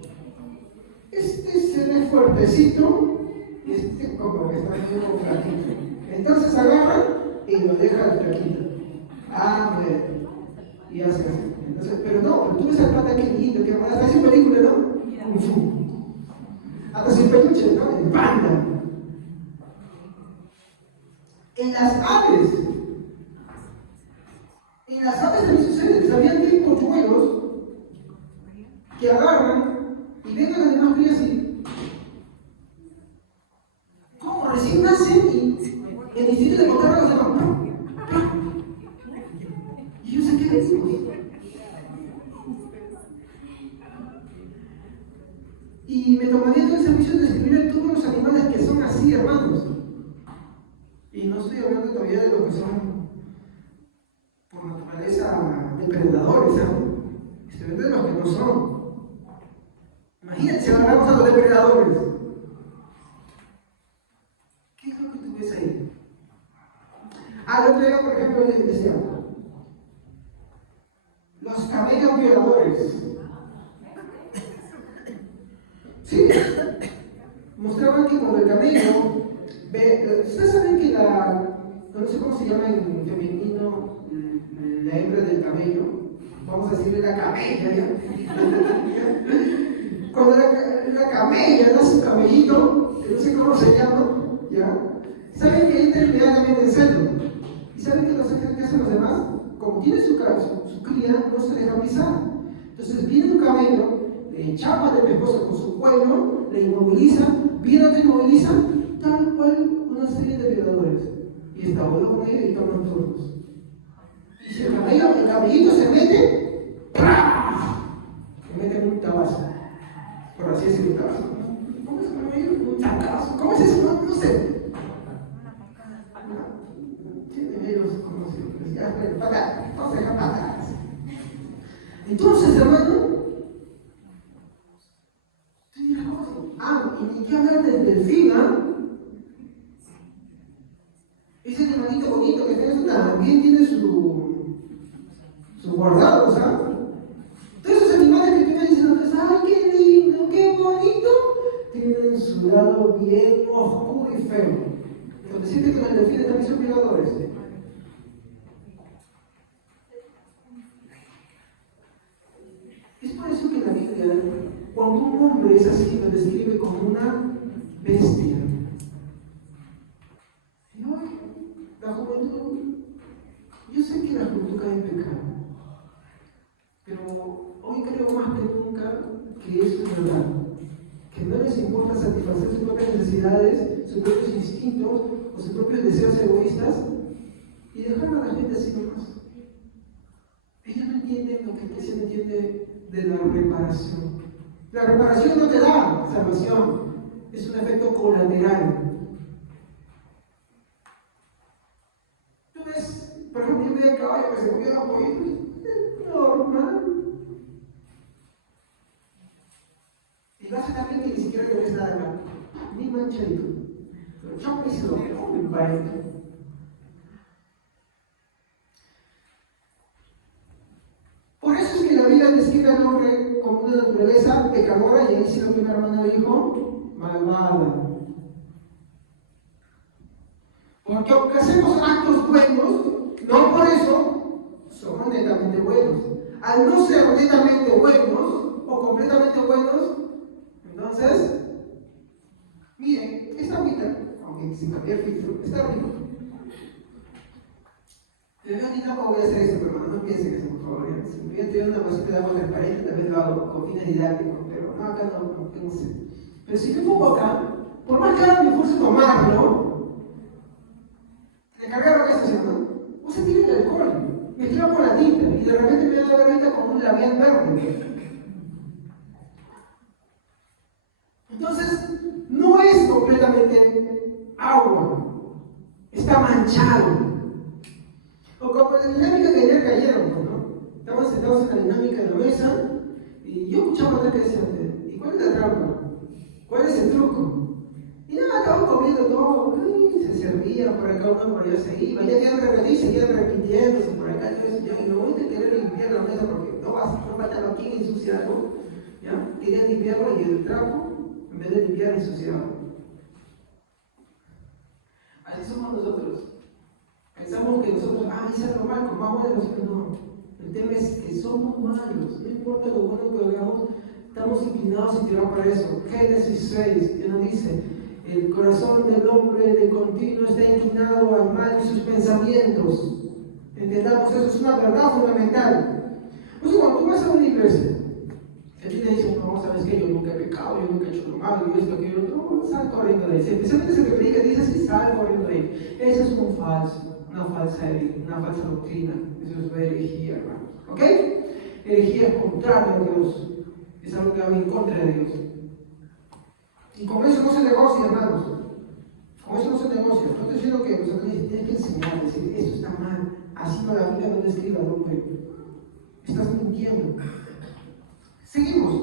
este se ve fuertecito, este como que está medio flaquito. Entonces agarra y lo deja al flaquito. Ah, bueno. Y hace así. Entonces, pero tú ves al panda que lindo, que hasta hace película, ¿no? Hasta sin peluche, ¿no? El panda. En las aves también sucede. ¿Sabían que hay polluelos que agarran y ven a las demás crías y como recién nacen y el instinto de botar a los demás? Y yo sé qué decimos. Y me tomaría todo el servicio de describir a todos los animales que son así, hermanos. Y no estoy hablando todavía de los que son por naturaleza depredadores, ¿sabes? Estoy hablando de los que no son. Imagínense, agarramos a los depredadores. ¿Qué es lo que tú ves ahí? El otro día, por ejemplo, les decía, los camellos violadores. Sí, mostraban que cuando el camello ve, ustedes saben que no sé cómo se llama en femenino, la hembra del camello, vamos a decirle la camella, ¿ya? Cuando la camella nace un camellito, que no sé cómo se llama, ¿ya? Saben que entra inmediatamente en celo. ¿Y saben qué hacen los demás? Como tiene su cría, no se deja pisar. Entonces viene un camello, le chapa de pescozo con su cuello, le inmoviliza, viene otro inmoviliza, tal cual una serie de violadores. Y está bueno con ellos y toman turnos. Y si el cabellito se mete, ¡prá! Se mete en un tabazo. Por así decirlo, un tabazo. ¿Cómo es cabello? Un tabazo. ¿Cómo es eso? No sé. Tienen ellos como si ya patadas. Vamos a dejar patadas. Entonces, hermano, y ni qué hablar del delfín, ¿ah? Ese animalito bonito que tiene también tiene su guardado, ¿sabes? Todos esos animales que tú me dices, ¡ay, qué lindo, qué bonito! Tienen su lado bien oscuro y feo. Donde siempre que los delfines también son violadores. Es por eso que la Biblia, cuando un hombre es así, lo describe como una bestia. Y hoy, la juventud, yo sé que la juventud cae en pecado, pero hoy creo más que nunca que eso es verdad. Que no les importa satisfacer sus propias necesidades, sus propios instintos o sus propios deseos egoístas y dejar a la gente así nomás. Ellos no entienden lo que la iglesia no entiende de la reparación. La reparación no te da salvación, es un efecto colateral. Tú ves, por ejemplo, yo vi el caballo que se comió los pollitos, es normal. Y lo hace también que ni siquiera le ves nada acá, ni manchadito. Pero yo me hice lo que me parece. Por eso es que la Biblia describe al hombre como una naturaleza pecadora, y ahí sí lo que mi hermano dijo, malvada. Porque aunque hacemos actos buenos, no por eso somos netamente buenos. Al no ser netamente buenos o completamente buenos, entonces, miren, esta agüita, aunque sin cambiar filtro, está rico. Yo ni tampoco voy a hacer eso, pero hermano, no piensen eso, por favor. Si me voy a una vasita de agua transparente, tal vez lo hago con fines didácticos, pero no, acá no sé. Pero si me pongo acá, por más que ahora me esfuerzo a tomarlo, le cargaron esta semana, vos se tiene el alcohol, mezclado con la tinta, y de repente me da la ahorita como un labial verde. Entonces, no es completamente agua, está manchado. O como la dinámica que ayer cayeron, ¿no? Estaban sentados en la dinámica de la mesa y yo escuchaba otra que decía, ¿y cuál es la trampa? ¿Cuál es el truco? Y nada, estaban comiendo todo, se servía por acá, uno por allá se iba, ya quedan repetidos, seguían repitiéndose por acá, yo decía, ya, y no voy a querer limpiar la mesa porque no faltaba quien ensuciar algo, ¿ya? Querían limpiarlo y el trapo, en vez de limpiar, ensuciaba. Así somos nosotros. Pensamos que nosotros, es algo mal, como más buenos, no. El tema es que somos malos, no importa lo bueno que hagamos, estamos inclinados y tirados para eso. Génesis 6, que nos dice, el corazón del hombre de continuo está inclinado al mal y sus pensamientos. Entendamos eso, es una verdad fundamental. Por eso cuando tú vas a una iglesia, a ti te dicen, no, sabes que yo nunca he pecado, yo nunca he hecho lo malo, yo esto, aquello, otro, sal corriendo de ahí. Especialmente ese que predica te dice, sí, sal corriendo de ahí. Eso es un falso. Una falsa doctrina, eso es herejía, hermanos. ¿Ok? Herejía es contrario a Dios, es algo que va en contra de Dios. Y con eso no se negocia, hermanos. Con eso no se negocia. No estoy diciendo que nosotros tienes que enseñar, decir, esto está mal, así no la Biblia no describe al hombre. Estás mintiendo. Seguimos.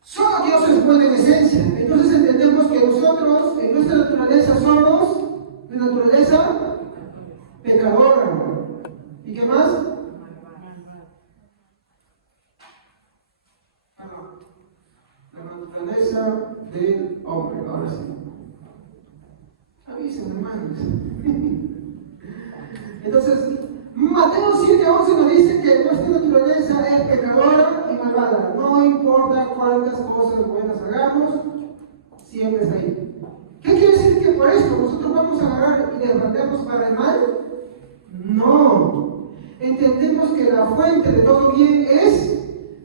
Solo Dios es bueno en esencia. Entonces entendemos que nosotros, en nuestra naturaleza, somos de naturaleza pecadora. ¿Y qué más? La naturaleza del hombre. Ahora sí. Avisen, hermanos. Entonces, Mateo 7:11 nos dice que nuestra naturaleza es pecadora y malvada. No importa cuántas cosas buenas hagamos, siempre está ahí. ¿Qué quiere decir que por esto nosotros vamos a agarrar y desbandarnos para el mal? No. Entendemos que la fuente de todo bien es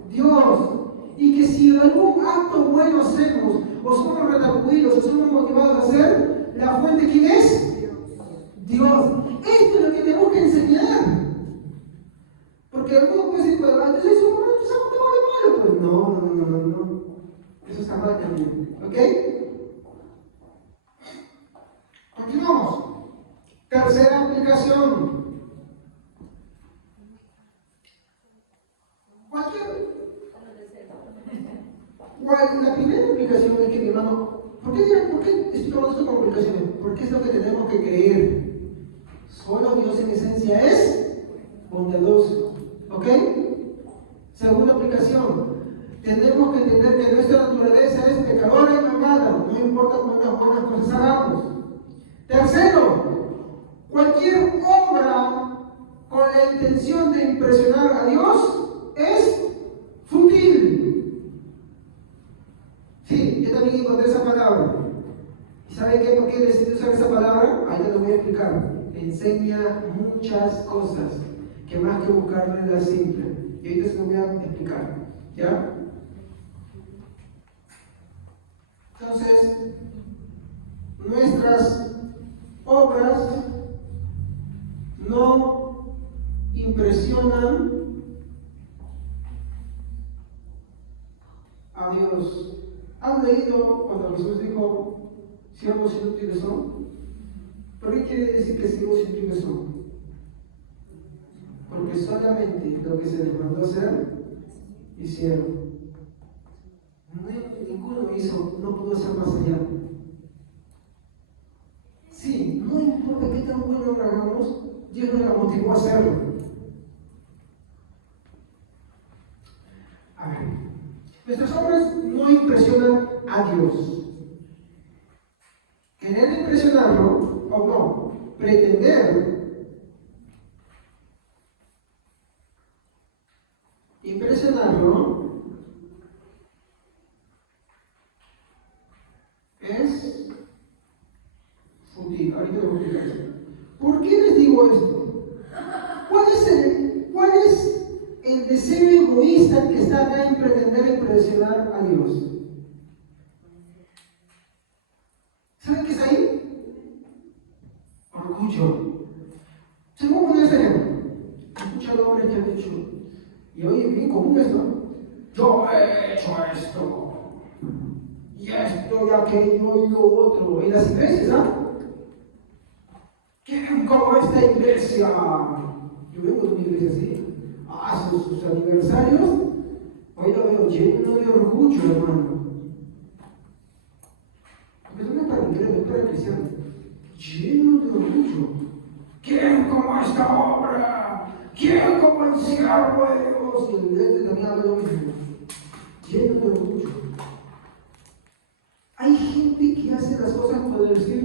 Dios. Y que si algún acto bueno hacemos, o somos redarguidos, o somos motivados a hacer, ¿la fuente quién es? Dios. Esto es lo que tenemos que enseñar. Porque algunos pueden decir, pues, entonces eso no es algo malo. Pues no. Eso está mal también. ¿Ok? Continuamos. Tercera aplicación. La primera aplicación es que, mi hermano, ¿por qué estoy tomando esto como aplicaciones? Porque es lo que tenemos que creer. Solo Dios en esencia es bondadoso. ¿Ok? Segunda aplicación. Tenemos que entender que nuestra naturaleza es pecadora y malvada, no importa cuántas buenas cosas hagamos. Tercero, cualquier obra con la intención de impresionar a Dios es fútil. Sí, yo también encontré esa palabra. ¿Y saben qué? ¿Por qué decidí usar esa palabra? Ahí te lo voy a explicar. Enseña muchas cosas que más que buscarle la simple. Y ahorita se lo voy a explicar. ¿Ya? Entonces, nuestras obras no impresionan impresionan a Dios. ¿Han leído cuando Jesús dijo, siervos inútiles son? ¿Por qué quiere decir que siervos inútiles son? Porque solamente lo que se les mandó hacer, hicieron. Ninguno hizo, no pudo hacer más allá. Sí, no importa qué tan bueno lo hagamos, Dios nos la motivó a hacerlo. A ver, nuestras obras no impresionan a Dios. Querer impresionarlo, o no, pretender impresionarlo, es fútil. Ahorita lo voy a explicar. ¿Por qué les digo esto? ¿Cuál es el deseo egoísta que está acá en pretender impresionar a Dios? ¿Saben qué es ahí? Orgullo. Se me voy a poner este ejemplo. He escuchado hombres que han dicho, y hoy es bien común esto, yo he hecho esto, y esto, y aquello, y lo otro, en las iglesias, ¿ah? ¿Quieren como esta iglesia? Yo vengo de una iglesia así, sus aniversarios, hoy lo veo lleno de orgullo, hermano. Porque eso no es para mi credo, es para el cristiano. Lleno de orgullo. ¿Quién como esta obra? ¿Quién como el siervo de Dios? Y el vidente también habla lo mismo. Lleno de orgullo. Hay gente que hace las cosas por decir,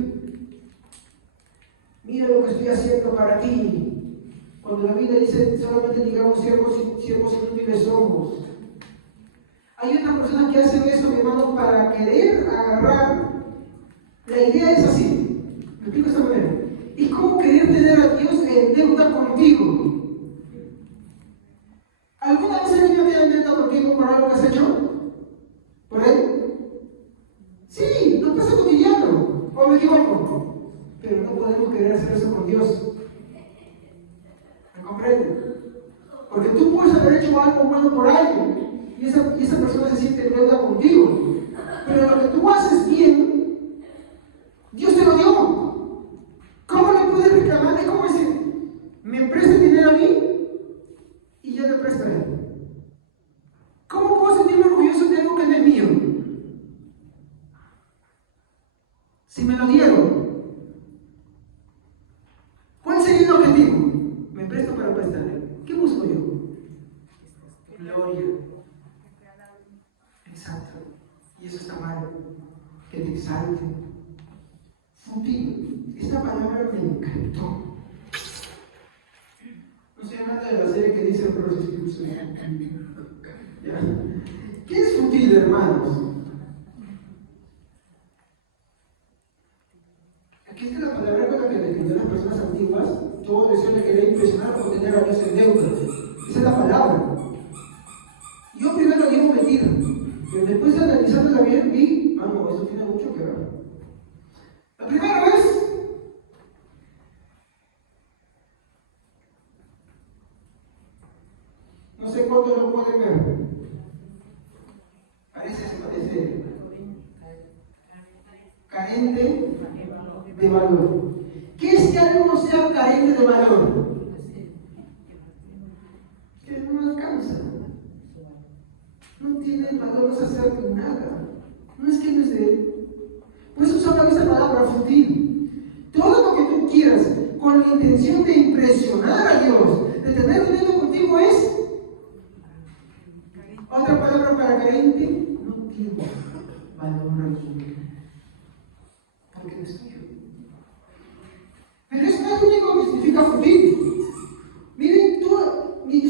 mira lo que estoy haciendo para ti. Cuando la Biblia dice solamente digamos siervos inútiles somos. Hay otras personas que hacen eso, mi hermano, para querer agarrar. La idea es así. Me explico de esta manera. Es como querer tener a Dios en deuda contigo. ¿Alguna vez el Dios te en deuda contigo por algo que has hecho? ¿Por él? Sí, nos pasa cotidiano. ¿O me equivoco? Pero no podemos querer hacer eso con Dios. ¿Me comprende? Porque tú puedes haber hecho algo bueno por alguien y esa persona se siente en deuda contigo. Pero lo que tú haces bien, Dios te lo dio. ¿Cómo le puedes reclamar? Es como decir, me presta dinero a mí y yo le presto a él. ¿Cómo puedo sentirme orgulloso de algo que no es mío? Si me lo dieron. ¿Cuál sería el objetivo? Me presto para prestarle. ¿Qué busco yo? Gloria. Exacto. Y eso está mal. Que te exalte. Fútil. Esta palabra me encantó. No estoy hablando de la serie que dice Proceso. ¿Qué es fútil, hermanos? Aquí está la palabra con la que definió las personas antiguas. Todo deseo de querer impresionar o tener a Dios en deuda. Esa es la palabra. Yo primero la llevo metida, pero después de analizándola bien vi, no, eso tiene mucho que ver. La primera vez, no sé cuánto lo pueden ver. Parece carente de valor. ¿Qué es que algo no sea carente de valor? Que no alcanza. No tiene valor, no se acerca nada. No es que no es de él. Por eso usamos esa palabra fútil. Todo lo que tú quieras con la intención de impresionar a Dios, de tener dinero contigo es. Otra palabra para carente, no tiene valor alguno. Porque no es tuyo. Pero eso no es lo único que significa fútil. Miren, yo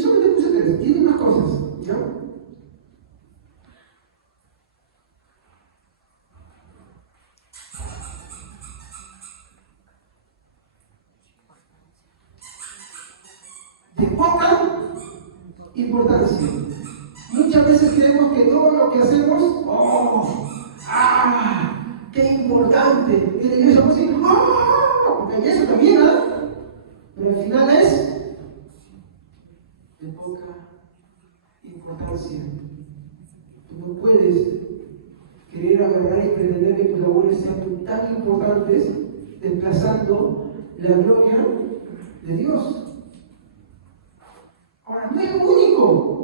solamente puse tres, tiene más cosas, ¿ya? De poca importancia. Muchas veces creemos que todo lo que hacemos, ¡qué importante! Y de iglesia vamos a decir, porque hay eso también, pero al final es importantes, desplazando la gloria de Dios. Ahora, no es lo único.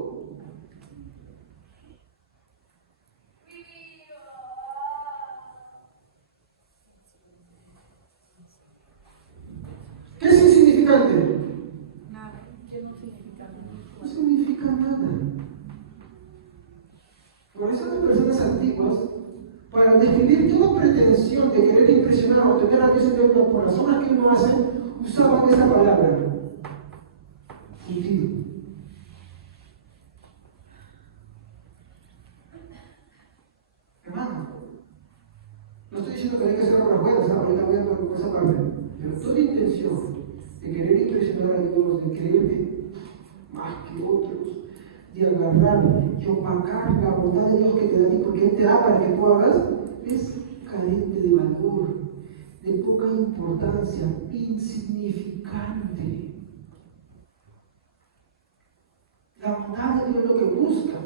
¿Qué es insignificante? Nada, que no significa nada. No significa nada. Por eso las personas antiguas, para describir toda pretensión de querer impresionar o tener a Dios en deuda por las obras que uno hace, usaban esta palabra: inútil. Hermano, no estoy diciendo que hay que hacer obras buenas, ahorita voy a por esa parte, pero toda intención de querer impresionar a Dios, de creerte más que otros, de agarrar y opacar la bondad de Dios que te da a ti porque Él te da para que tú hagas, es carente de valor, de poca importancia, insignificante. La bondad de Dios lo que busca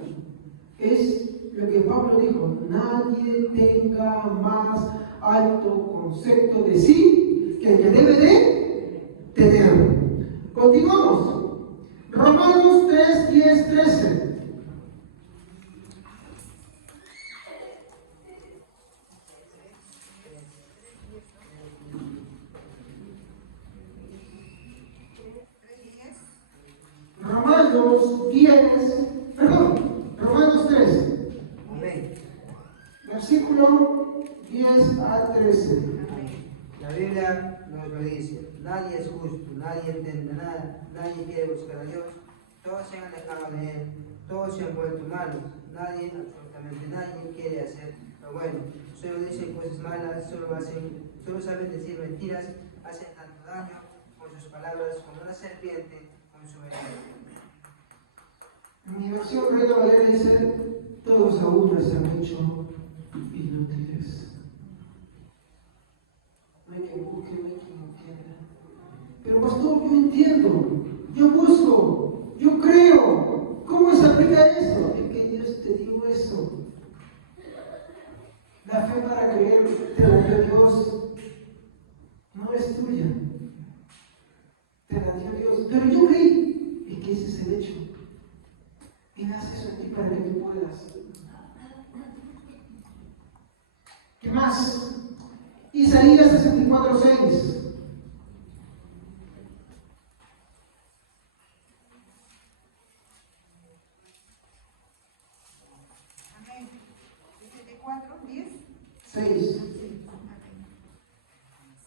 es lo que Pablo dijo: nadie tenga más alto concepto de sí que el que debe de tener. Continuamos. Romanos 3, 10, 13. Romanos 3. Amén. Versículo 10 al 13. La Biblia nos lo dice: nadie es justo, nadie entiende nada, nadie quiere buscar a Dios, todos se han alejado de Él, todos se han vuelto malos, nadie, absolutamente nadie, quiere hacer lo bueno, solo dicen cosas malas, solo saben decir mentiras, hacen tanto daño con sus palabras como una serpiente con su veneno. En mi versión Reina Valera dice: todos a una se han hecho inútiles. No hay quien busque, no hay quien no quiera. Pero pastor, yo entiendo, yo busco, yo creo. ¿Cómo se aplica esto? Es que Dios te dio eso. La fe para creer te la dio Dios, no es tuya. Te la dio Dios. Pero yo creí. Es que ese es el hecho. Él hace eso en ti para que tú puedas. ¿Qué más? Isaías 64, 6. Amén. 64, 10. 6.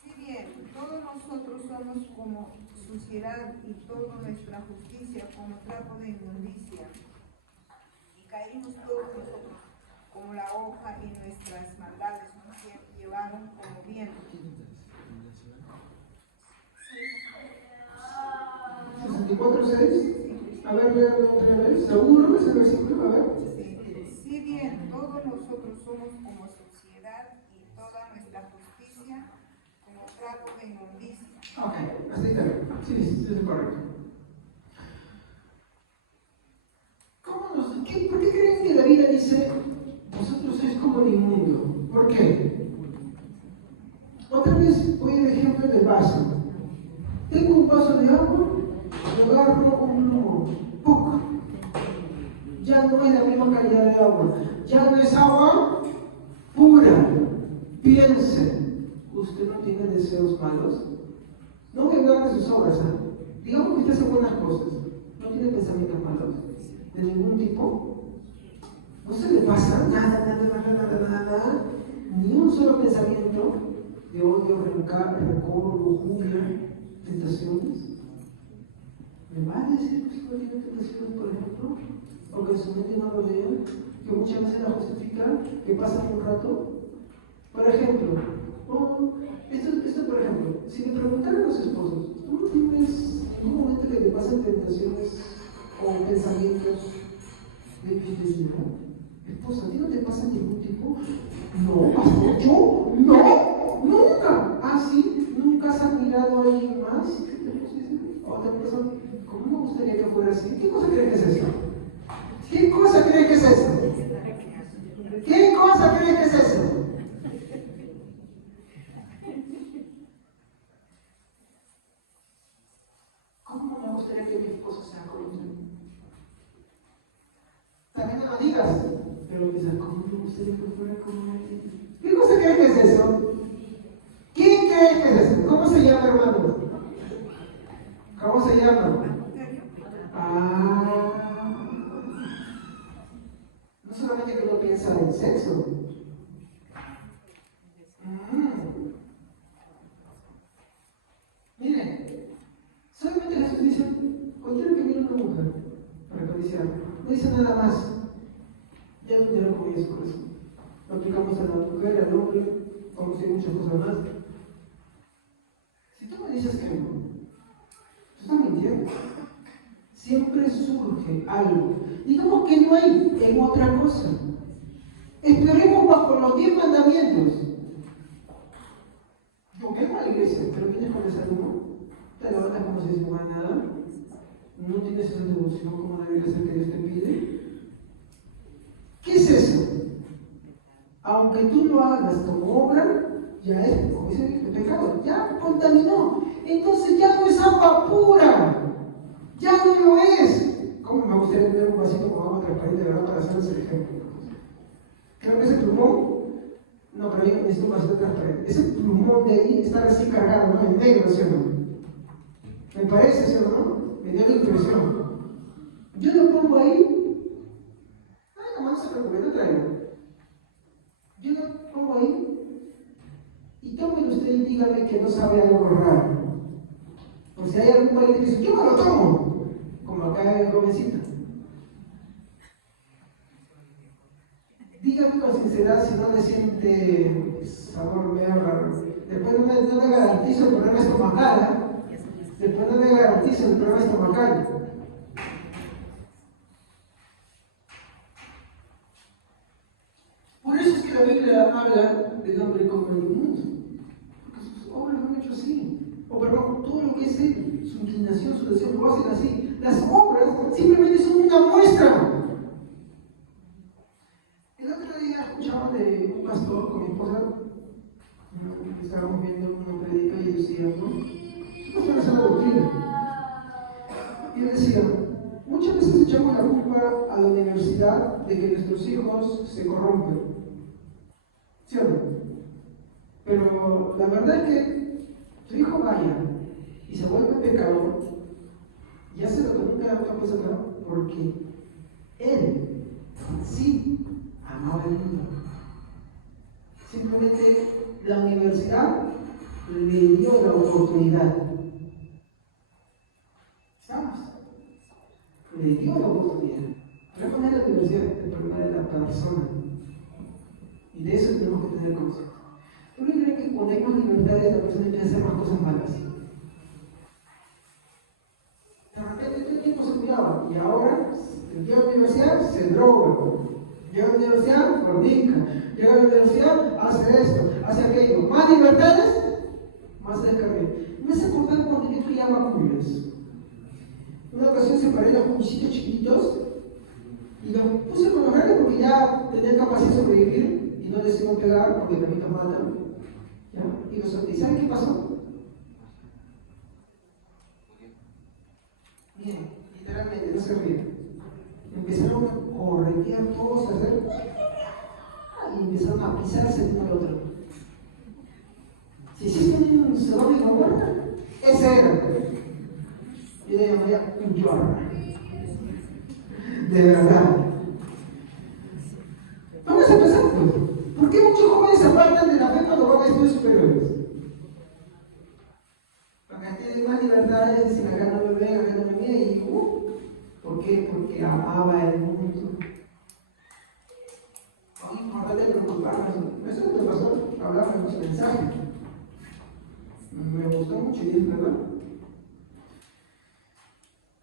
Si bien todos nosotros somos como suciedad y toda nuestra justicia como trapo de inmundicia, y caímos todos nosotros como la hoja y nuestras maldades nos llevaron como viento. 64, 6. A ver, léalo otra vez. ¿Seguro ese versículo? A ver. Si bien todos nosotros somos como suciedad y toda nuestra justicia como trapo de inmundicia. Ok, así está bien. Sí, es correcto. ¿Por qué creen que la Biblia dice vosotros sois como el inmundo? ¿Por qué? Otra vez voy al ejemplo del vaso. Tengo un vaso de agua, lo agarro uno, ¡puc! Ya no es la misma calidad de agua, ya no es agua pura. Piense, ¿usted no tiene deseos malos? No voy a hablar de sus obras, ¿eh? Digamos que usted hace buenas cosas, no tiene pensamientos malos, de ningún tipo. No se le pasa nada, ni un solo pensamiento de odio, rencor, lujuria, tentaciones. ¿Me va a decir que usted no tiene tentaciones, por ejemplo? O que su mente no lo lea, que muchas veces la justifica, que pasa un rato. Por ejemplo, esto por ejemplo, si le preguntaran a los esposos: ¿tú no tienes ningún momento que te pasen tentaciones o pensamientos de infidelidad? Esposa, ¿a ti no te pasa ningún tipo? No, pastor, ¿yo? No, nunca. Ah, sí, nunca has admirado a alguien más. ¿Qué te dice? Otra persona, ¿cómo me gustaría que fuera así? ¿Qué cosa crees que es eso? ¿Qué cosa crees que es eso? ¿Qué cosa crees que es eso? cosa sea como usted. También no lo digas, pero piensa, ¿cómo me gustaría que fuera como él? ¿Qué cosa cree que es eso? ¿Quién cree que es eso? ¿Cómo se llama, hermano? ¿Cómo se llama? No solamente que uno piensa en sexo. Miren, solamente Jesús dice, cualquiera que viene una mujer para acariciar, no dice nada más. Ya no te lo comienzo por eso. Lo aplicamos a la mujer, al hombre, vamos a decir muchas cosas más. Si tú me dices que no, tú estás mintiendo. Siempre surge algo. Digamos que no hay en otra cosa. Esperemos bajo los 10 mandamientos. Yo vengo a la iglesia, pero vienes con desánimo. Te levantas como si no fuera nada. No tienes esa devoción como debería ser que Dios te pide. ¿Qué es eso? Aunque tú lo hagas como obra, ya es, como dice el pecado, ya contaminó. Entonces ya no es agua pura. Ya no lo es. ¿Cómo me gustaría tener un vasito con agua transparente, verdad, para hacer ese ejemplo? Creo que ese plumón, no, pero yo necesito un vasito transparente. Ese plumón de ahí está recién cargado, ¿no? En negro, ¿sí o no? Me parece, ¿sí o no? Me dio la impresión. Yo lo pongo ahí. Ay, nomás no se preocupe, no traigo. Yo lo pongo ahí. Y tómelo usted y dígame que no sabe algo raro. O si hay algún pariente que dice, yo me lo tomo. Como acá el jovencito. Dígame con sinceridad si no le siente sabor medio raro. Después no le garantizo el problema estomacal. Después no le garantizo el problema estomacal. Por eso es que la Biblia habla del hombre como el mundo. Porque sus obras lo han hecho así. O perdón, todo lo que es él, su inclinación, su deseo, lo hacen así. Las obras simplemente son una muestra. El otro día escuchaba de un pastor con mi esposa, estábamos viendo una predica y decía, ¿no? Es una sana doctrina. Y decía, muchas veces echamos la culpa a la universidad de que nuestros hijos se corrompen. ¿Sí o no? Pero la verdad es que tu hijo vaya y se vuelve pecador y hace lo que nunca otra cosa porque él sí amaba el mundo. Simplemente la universidad le dio la oportunidad. ¿Sabes? Le dio la oportunidad. El problema no es la universidad, el problema es la persona. Y de eso tenemos que tener conciencia. ¿Tú no crees que cuando hay más libertades la persona empieza a hacer más cosas malas? De repente todo el tiempo se cuidaba y ahora llega a la universidad, se droga. Llega a la universidad, fornica. Llega a la universidad, hace esto, hace aquello. Más libertades, más descarga. Me hace acordar cuando yo criaba cuyas. Una ocasión separé los cuchillos chiquitos y los puse con los grandes porque ya tenían capacidad de sobrevivir y no les iban a pegar porque también los matan. ¿Ya? ¿Y saben qué pasó? Bien, literalmente, no se ríen. Empezaron a corretear todos, a hacer y empezaron a pisarse uno al otro. Si hiciste un Sodoma y Gomorra, ese era. Yo le llamaría un yorra. De verdad. Vamos a empezar, pues. ¿Por qué muchos jóvenes se apartan de la fe cuando van a estudios superiores? Porque tienen más libertades, dicen acá no me ven, acá no me ven, y ¿por qué? Porque amaba el mundo. Es importante preocuparnos. Eso es lo que pasó, hablaba en su mensaje. Me gustó mucho y es verdad.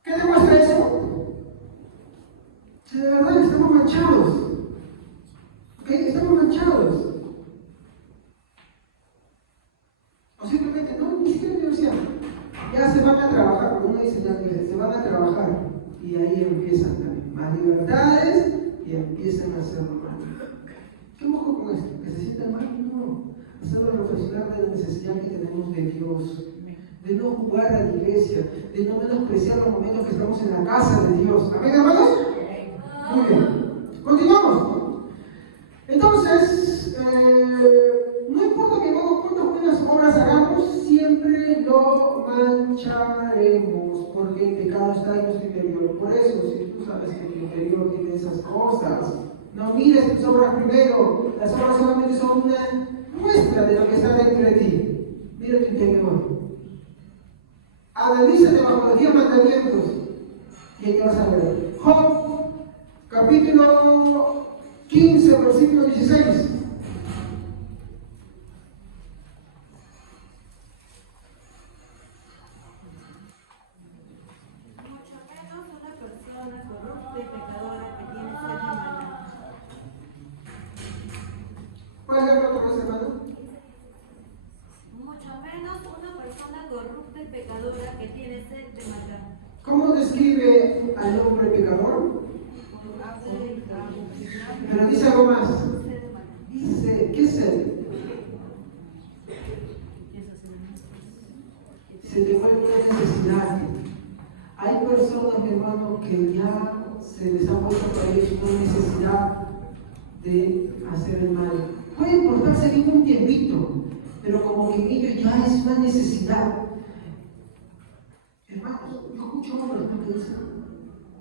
¿Qué demuestra eso? Si de verdad estamos manchados. ¿Ok? Estamos manchados. O simplemente, no, ni siquiera en la universidad. Ya se van a trabajar, como uno dice, se van a trabajar. Y ahí empiezan también más libertades y empiezan a hacer mal. ¿Qué mojo con esto? ¿Que se sientan mal? No. Hacerlo reflexionar de la necesidad que tenemos de Dios, de no jugar a la iglesia, de no menospreciar los momentos que estamos en la casa de Dios. ¿Amén, hermanos? Muy bien. Continuamos. Entonces, no importa que cuántas buenas obras hagamos, siempre lo mancharemos, porque el pecado está en nuestro interior. Por eso, si tú sabes que tu interior tiene esas cosas, no mires tus obras primero. Las obras solamente son una muestra de lo que está dentro de ti. Mira tu interior. Analízate bajo los 10 mandamientos y ahí te vas a ver. Job, capítulo 15, versículo 16. ¿Puedes leerlo otra vez, hermano? Mucho menos una persona corrupta y pecadora que tiene sed de maldad. ¿Cómo describe al hombre pecador? Pero dice algo más. Dice, ¿qué es sed? Se te vuelve una necesidad. Hay personas, mi hermano, que ya se les ha vuelto para ellos una necesidad de hacer el mal. Puede portarse bien un tiempito, pero como que en ellos ya es una necesidad. Hermanos, yo escucho a hombres que dicen,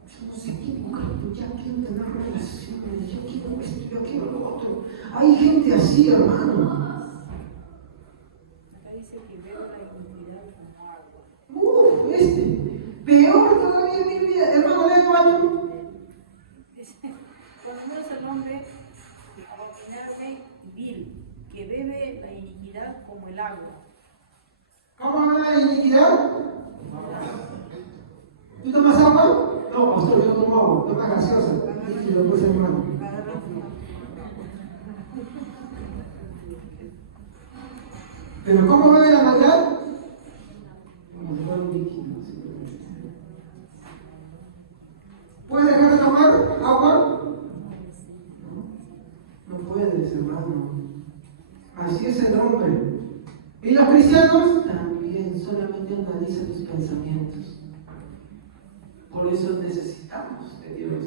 yo no sé qué mujer, yo ya quiero tener relaciones, yo quiero esto, yo quiero lo otro. Hay gente así, hermano. Acá dice que veo la iniquidad como agua. Peor todavía mi vida. Hermano, lee cuatro. Conocido es el hombre abominable y vil, que bebe la iniquidad como el agua. ¿Cómo habla la iniquidad? ¿Tú tomas agua? No, pastor, yo tomo agua, toma gaseosa. Y lo puse en mano. Pero ¿cómo bebe la maldad? Como si fuera un líquido. ¿Puedes dejar de tomar agua? No puedes, hermano. Así es el hombre. ¿Y los cristianos? También, solamente analiza tus pensamientos. Por eso necesitamos de Dios.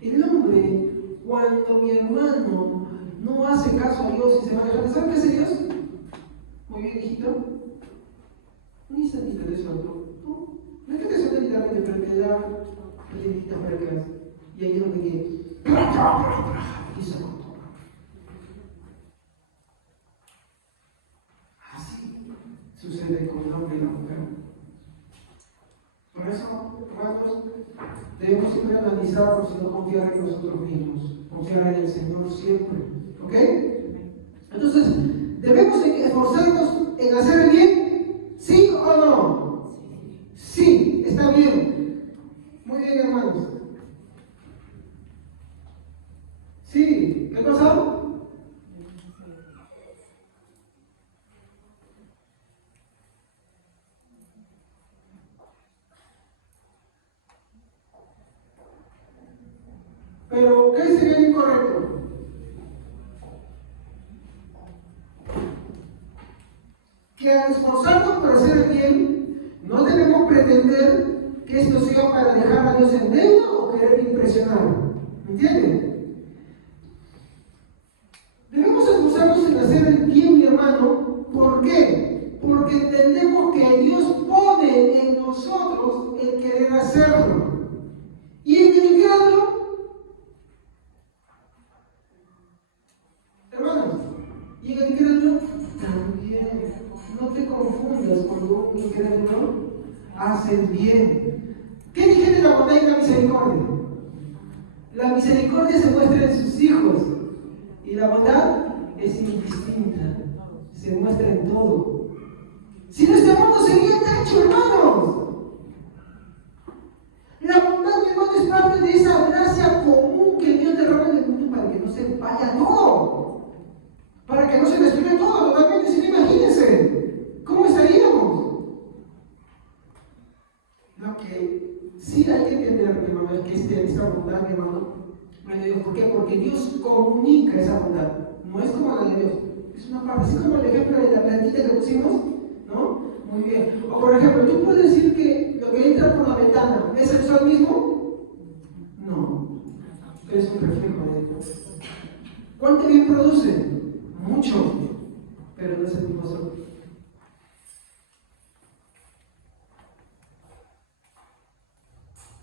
El hombre, cuando mi hermano no hace caso a Dios y se va a dejar, ¿sabe qué hace Dios? Muy bien, hijito. Ni se ni te suelto. No es que te suelte literalmente, pero te da piedritas frescas. Y ahí es donde que. Y se controla. Así sucede con el hombre y la mujer. Por eso, hermanos, debemos siempre analizarnos y no confiar en nosotros mismos. Confiar en el Señor siempre. ¿Ok? Entonces, ¿debemos esforzarnos en hacer el bien? ¿Sí o no? Sí, está bien. Muy bien, hermanos. Sí, ¿qué pasa? Pero, ¿qué sería incorrecto? Que al esforzarnos por hacer el bien, no debemos pretender que esto sea para dejar a Dios en deuda o querer impresionar. ¿Me entienden? Debemos esforzarnos en hacer el bien, mi hermano. ¿Por qué? Porque entendemos que Dios pone en nosotros el querer hacerlo. Y en el grado, hermanos, y en el incrédulo también. No te confundas cuando un incrédulo hace el bien. ¿Qué dije de la bondad y la misericordia? La misericordia se muestra en sus hijos y la bondad es indistinta, se muestra en todo. Si no, este mundo sería tacho, hermanos. La bondad, mi hermano, es parte de esa gracia común que Dios derrama en el mundo para que no se vaya todo, para que no se destruya todo totalmente. Si no, imagínense, ¿cómo estaríamos? Lo que sí hay que entender, mi hermano, es que esta bondad, mi hermano, ¿por qué? Porque Dios comunica esa bondad, no es como la de Dios, es una parte, así como el ejemplo de la plantita que pusimos, ¿no? Muy bien. bien. O por ejemplo, ¿tú puedes decir que lo que entra por la ventana es el sol mismo? No, es un reflejo de Dios. ¿Cuánto bien produce? Mucho, pero no es el mismo sol.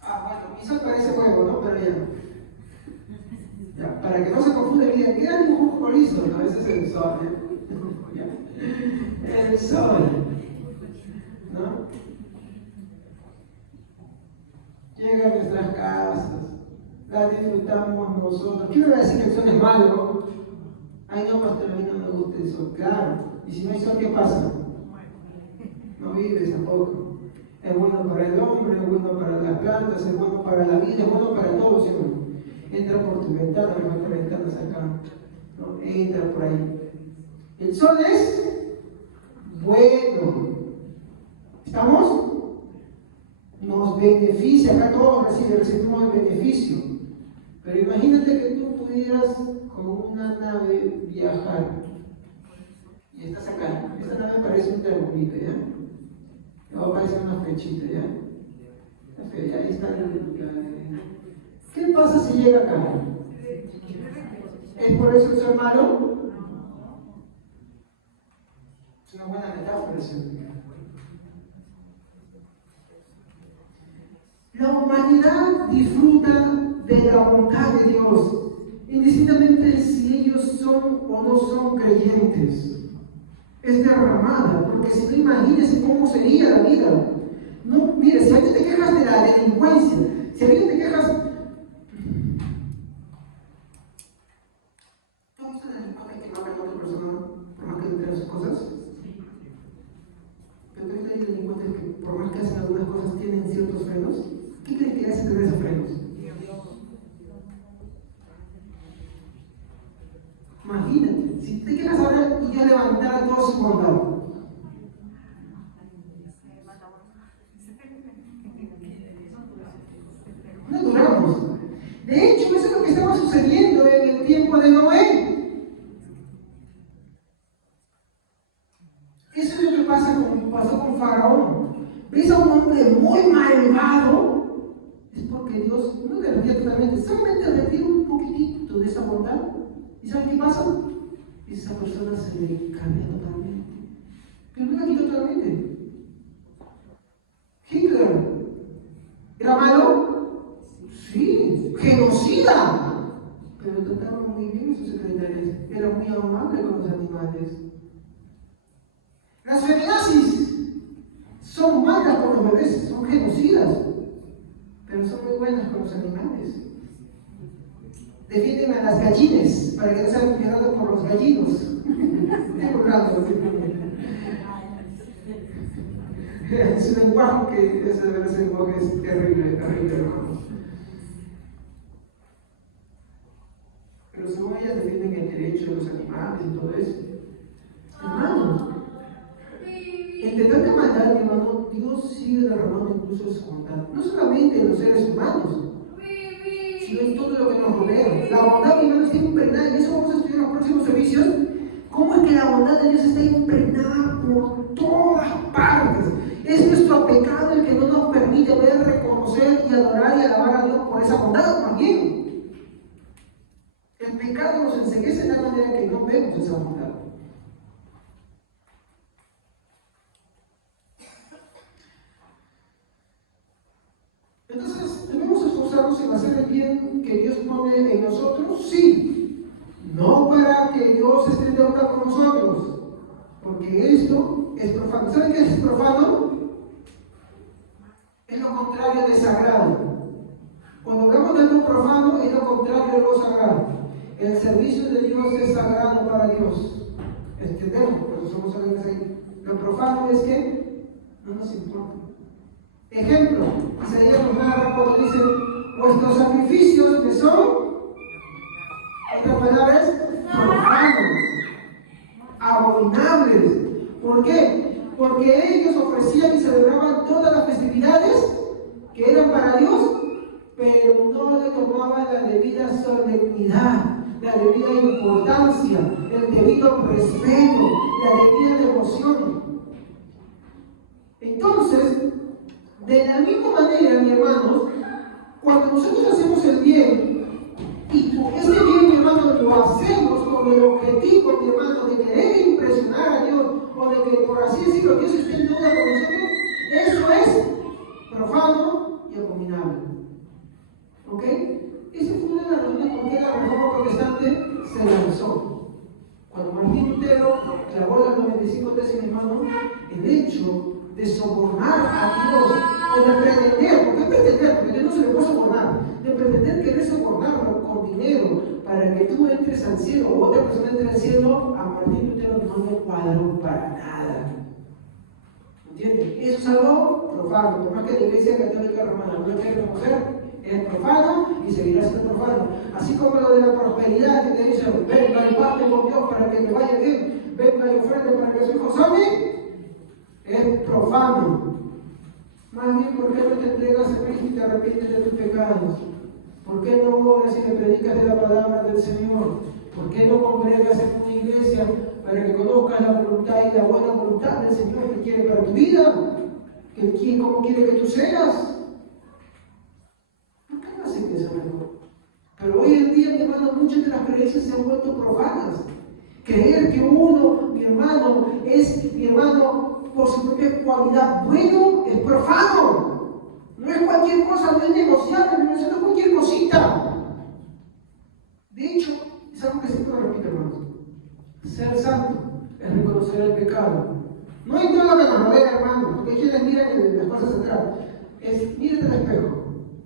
Bueno, mi sol parece huevo, ¿no? Pero ya, para que no se confunda, digan, ¿qué hay un jugo liso? No, ese es el sol, el sol, ¿no? Llega a nuestras casas, la disfrutamos nosotros. ¿Qué me va a decir que el sol es malo? Ay, no, pastor, a mí no me gusta el sol. Claro, y si no hay sol, ¿qué pasa? No vives tampoco. Es bueno para el hombre, es bueno para las plantas, es bueno para la vida, es bueno para todos, ¿sí? Entra por tu ventana, mejor que ventanas acá, ¿no? Entra por ahí. El sol es bueno. ¿Estamos? Nos beneficia, acá todos recibimos el beneficio. Pero imagínate que tú pudieras con una nave viajar. Y estás acá. Esta nave parece un termomito, ¿ya? Le va a aparecer una flechita, ¿ya? Ahí está ¿Qué pasa si llega acá? ¿Es por eso que soy malo? Es una buena metáfora, ¿sí? La humanidad disfruta de la bondad de Dios, indistintamente si ellos son o no son creyentes. Es derramada, porque si no, imagínense cómo sería la vida. No, mire, si ahorita te quejas de la delincuencia, si ahorita te quejas. ¿Tú has visto la delincuencia que mata a otra persona por más que le traigan sus cosas? Pero también hay delincuentes que, por más que hacen algunas cosas, tienen ciertos frenos. ¿Qué crees que hace tener esos frenos? Imagínate, si te quedas ahora y yo levantara todo su bondad. No duramos. De hecho, eso es lo que estaba sucediendo en el tiempo de Noé. Eso es lo que pasó con Faraón. ¿Ves a un hombre muy malvado? Es porque Dios no le retira totalmente, solamente retira un poquitito de esa bondad. ¿Y saben qué pasa? Esa persona se le cambia totalmente. Pero no la quitó totalmente. Hitler, ¿era malo? Sí. Genocida. Pero trataba muy bien a sus secretarias. Era muy amable con los animales. Las feminazis son malas con los bebés, son genocidas. Pero son muy buenas con los animales. Defienden a las gallines para que no sean violados por los gallinos. Es un lenguaje que ese lenguaje es terrible, hermanos. Pero según ellas defienden el derecho de los animales y todo eso. Hermanos, entre tanta maldad, hermano, Dios sigue derramando incluso su bondad. No solamente en los seres humanos, sino en todo lo que nos rodea. La bondad, hermano, está impregnada, y eso vamos a estudiar en los próximos servicios. ¿Cómo es que la bondad de Dios está impregnada por todas partes? Es nuestro pecado el que no nos permite ver, reconocer y adorar y alabar a Dios por esa bondad, más bien. El pecado nos enseguece de tal manera que no vemos esa bondad. Entonces, ¿debemos esforzarnos en hacer el bien que Dios pone en nosotros? Sí. No para que Dios esté en deuda con nosotros, porque esto es profano. ¿Saben qué es profano? Es lo contrario de sagrado. Cuando hablamos de lo profano, es lo contrario de lo sagrado. El servicio de Dios es sagrado para Dios. Entendemos, por eso somos sagrados ahí. Lo profano es que no nos importa. Ejemplo, Isaías nos narra cuando dice: vuestros sacrificios que son, otras palabras, profanos, abominables. ¿Por qué? Porque ellos ofrecían y celebraban todas las festividades que eran para Dios, pero no le tomaban la debida solemnidad, la debida importancia, el debido respeto, la debida devoción. De la misma manera, mis hermanos, cuando nosotros hacemos el bien, y este bien, mi hermano, lo hacemos con el objetivo, mi hermano, de querer impresionar a Dios, o de que, por así decirlo, Dios esté en duda con nosotros, eso es profano y abominable. ¿Ok? Esa fue una de las razones por qué la Reforma Protestante se lanzó. Cuando Martín Lutero clavó las 95 tesis, mi hermano, el hecho de sobornar a Dios, o de pretender, ¿por qué pretender? Porque Dios no se le puede sobornar, de pretender querer sobornarlo con dinero para que tú entres al cielo o otra persona entre al cielo, a Martín Lutero no le cuadró para nada. ¿Entiendes? Eso es algo profano, por más que la Iglesia Católica Romana no lo quiere reconocer, es profano y seguirá siendo profano. Así como lo de la prosperidad que te dicen, venga y parte con Dios para que te vaya bien, venga y ofrende para que su hijo sane, es profano. Más bien, ¿por qué no te entregas a Cristo y te arrepientes de tus pecados? ¿Por qué no oras y le predicas de la palabra del Señor? ¿Por qué no congregas en una iglesia para que conozcas la voluntad y la buena voluntad del Señor que quiere para tu vida? ¿Cómo quiere que tú seas? ¿Por qué no haces eso mejor? Pero hoy en día, mi hermano, muchas de las creencias se han vuelto profanas. Creer que uno, mi hermano, es, mi hermano, por su propia cualidad bueno, es profano. No es cualquier cosa, no es negociable, no es cualquier cosita. De hecho, es algo que siempre lo repito, hermanos. Ser santo es reconocer el pecado. No es todo lo que nos rodea, hermano, porque hay quienes miran las cosas atrás. Es, mírate al espejo,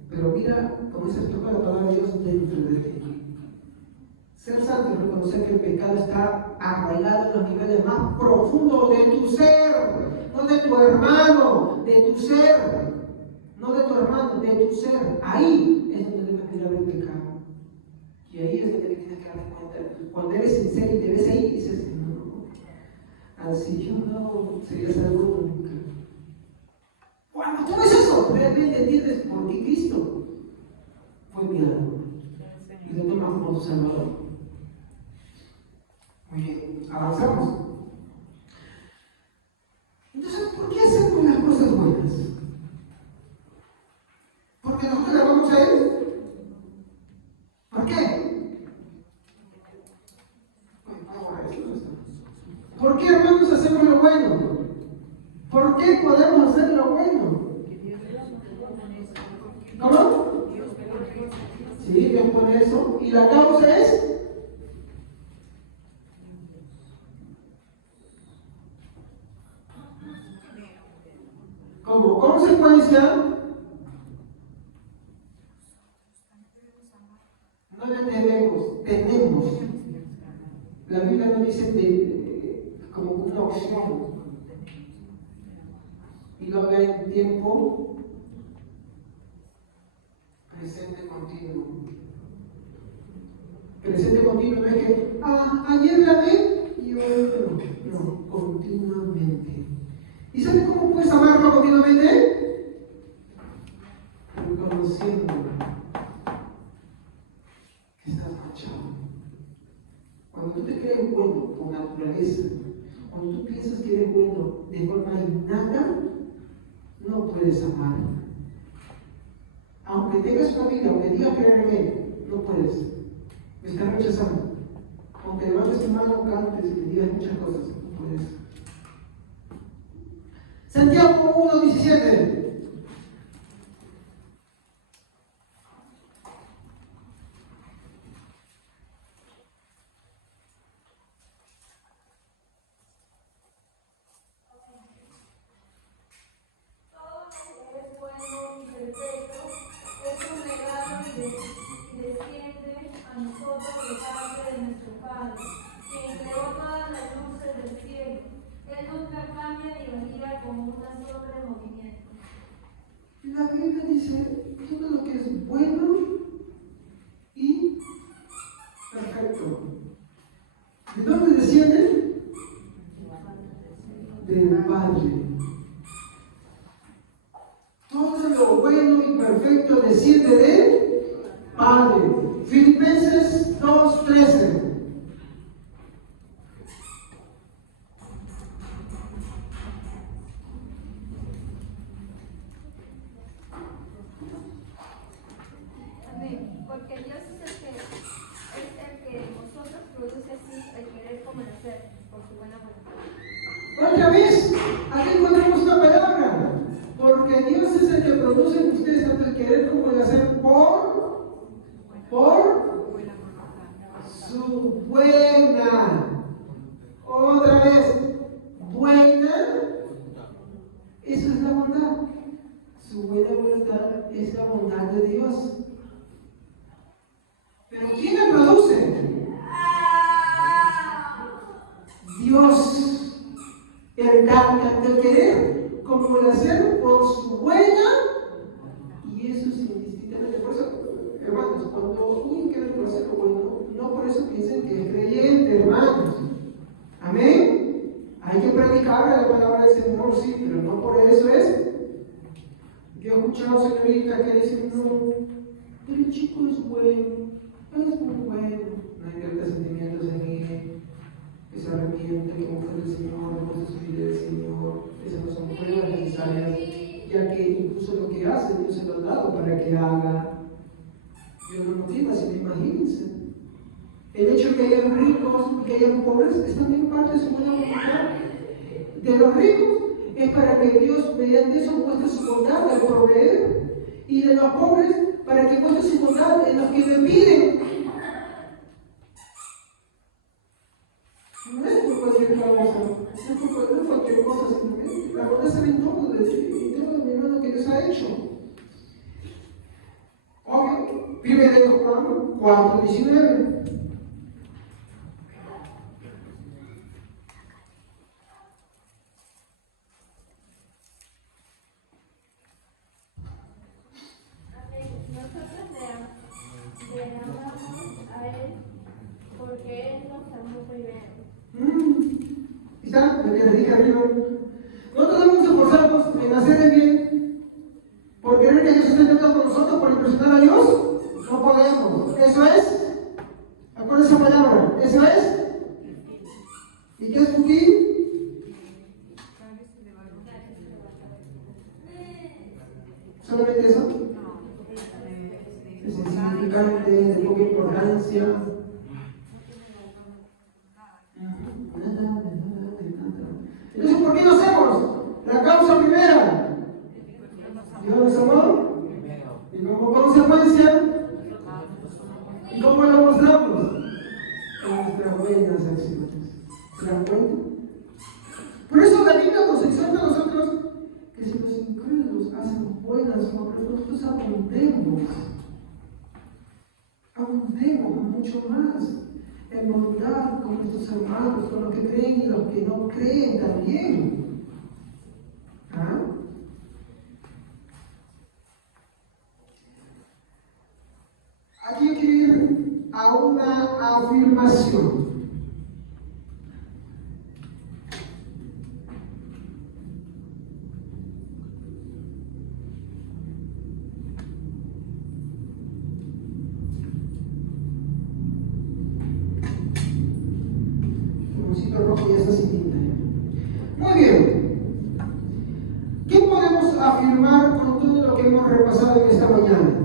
pero mira, como dice toca la palabra de Dios dentro de ti. Ser santo es reconocer que el pecado está arraigado en los niveles más profundos de tu ser, no de tu hermano, de tu ser. No de tu hermano, de tu ser. Ahí es donde debes mirar el pecado. Y ahí es donde tienes que darte cuenta. Cuando eres sincero y te ves ahí, dices, no, así yo no sería salvo nunca. Cuando tú ves eso, realmente entiendes por qué Cristo fue enviado. Y lo tomas como tu Salvador. Muy bien, avanzamos. Entonces, ¿por qué hacemos las cosas buenas? Porque nosotros le vamos a Él. ¿Por qué? ¿Por qué, hermanos, hacemos lo bueno? ¿Por qué podemos hacer lo bueno? ¿Cómo? Sí, Dios pone eso. ¿Y la causa es? Como consecuencia, no le tenemos. La Biblia no dice como una opción. Y lo habla en tiempo presente continuo. Presente continuo no es que, ayer la vi y hoy no, continuamente. ¿Y sabes cómo puedes amarlo continuamente? Reconociendo que estás manchado. Cuando tú te crees bueno por naturaleza, cuando tú piensas que eres bueno de forma innata, no puedes amar. Aunque tengas familia, aunque digas creer en él, no puedes. Me estás rechazando. Aunque levantes tu mano, cantes y te digas muchas cosas, no puedes. Santiago 1:17. La Biblia dice todo lo que es bueno y perfecto. ¿De dónde desciende? Del Padre. Todo lo bueno y perfecto desciende del Padre. Filipenses 2:13. Su buena. Otra vez. Buena. Eso es la bondad. Su buena voluntad es la bondad de Dios. Pero ¿quién la produce? Dios. El querer como el hacer por su buena. Y eso es indistintamente. Por eso, hermanos, cuando alguien quiere hacer lo bueno, no por eso piensen que es creyente, hermanos. Amén. Hay que predicar la palabra del Señor, sí, pero no por eso es. Yo he escuchado señoritas que dicen, no, pero el chico es bueno, es muy bueno. No invierta sentimientos en él, que se arrepiente, que confía en el Señor, que se pide del Señor. Esas no son pruebas necesarias, ya que incluso lo que hace Dios se lo ha dado para que haga. Dios lo motiva, si me imagínense. El hecho de que hayan ricos y que hayan pobres es también parte de su buena voluntad. De los ricos es para que Dios mediante eso muestre su bondad al proveer, y de los pobres para que muestre su bondad en los que le piden. No es por cualquier cosa, no es por cualquier cosa, simplemente la bondad se ve en todo, en todo mi hermano que Dios ha hecho. Obvio, 1 Juan 4:19. Le amamos a Él porque Él nos amó primero. ¿Está? Lo que les dije arriba. No debemos esforzarnos en hacer el bien por querer que Dios esté dentro con nosotros, por impresionar a Dios. No podemos. Eso es. Acuérdense esa palabra. Eso es. ¿Y qué es cumplir? ¿Solamente eso? Es insignificante, de poca importancia. Entonces, ¿por qué lo hacemos? La causa primera. Dios nos amó. Y como consecuencia, ¿y cómo lo mostramos? En nuestras buenas acciones. ¿Se dan cuenta? Por eso la Biblia nos exhorta a nosotros que si los incrédulos hacen buenas obras, nosotros abundemos mucho más en bondad con nuestros hermanos, con los que creen y los que no creen también. ¿Ah? Aquí yo quiero ir a una afirmación. Rojo ya está sin tinta. Muy bien. ¿Qué podemos afirmar con todo lo que hemos repasado en esta mañana?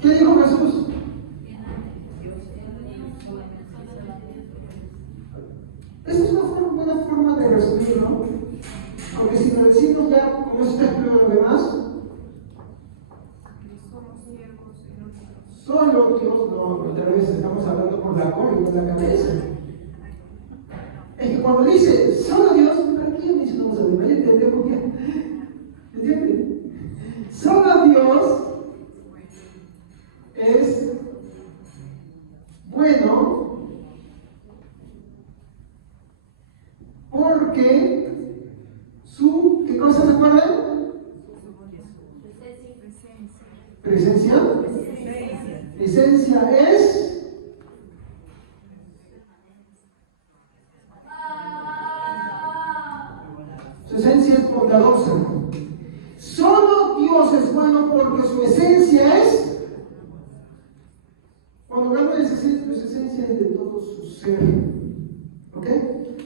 ¿Qué dijo Jesús? Esa es una buena forma de resumirlo. Aunque si lo decimos ya, como está escrito lo demás, solo Dios, no, otra vez estamos hablando por la cola y no la cabeza. Es que cuando dice solo Dios, ¿para qué mencionamos a Dios? Ya entendemos ya. ¿Entienden? Solo Dios es bueno porque ¿qué cosa se acuerdan? Presencia. Esencia es. Su esencia es bondadosa. Solo Dios es bueno porque su esencia es. Cuando hablamos de su esencia es de todo su ser. ¿Ok?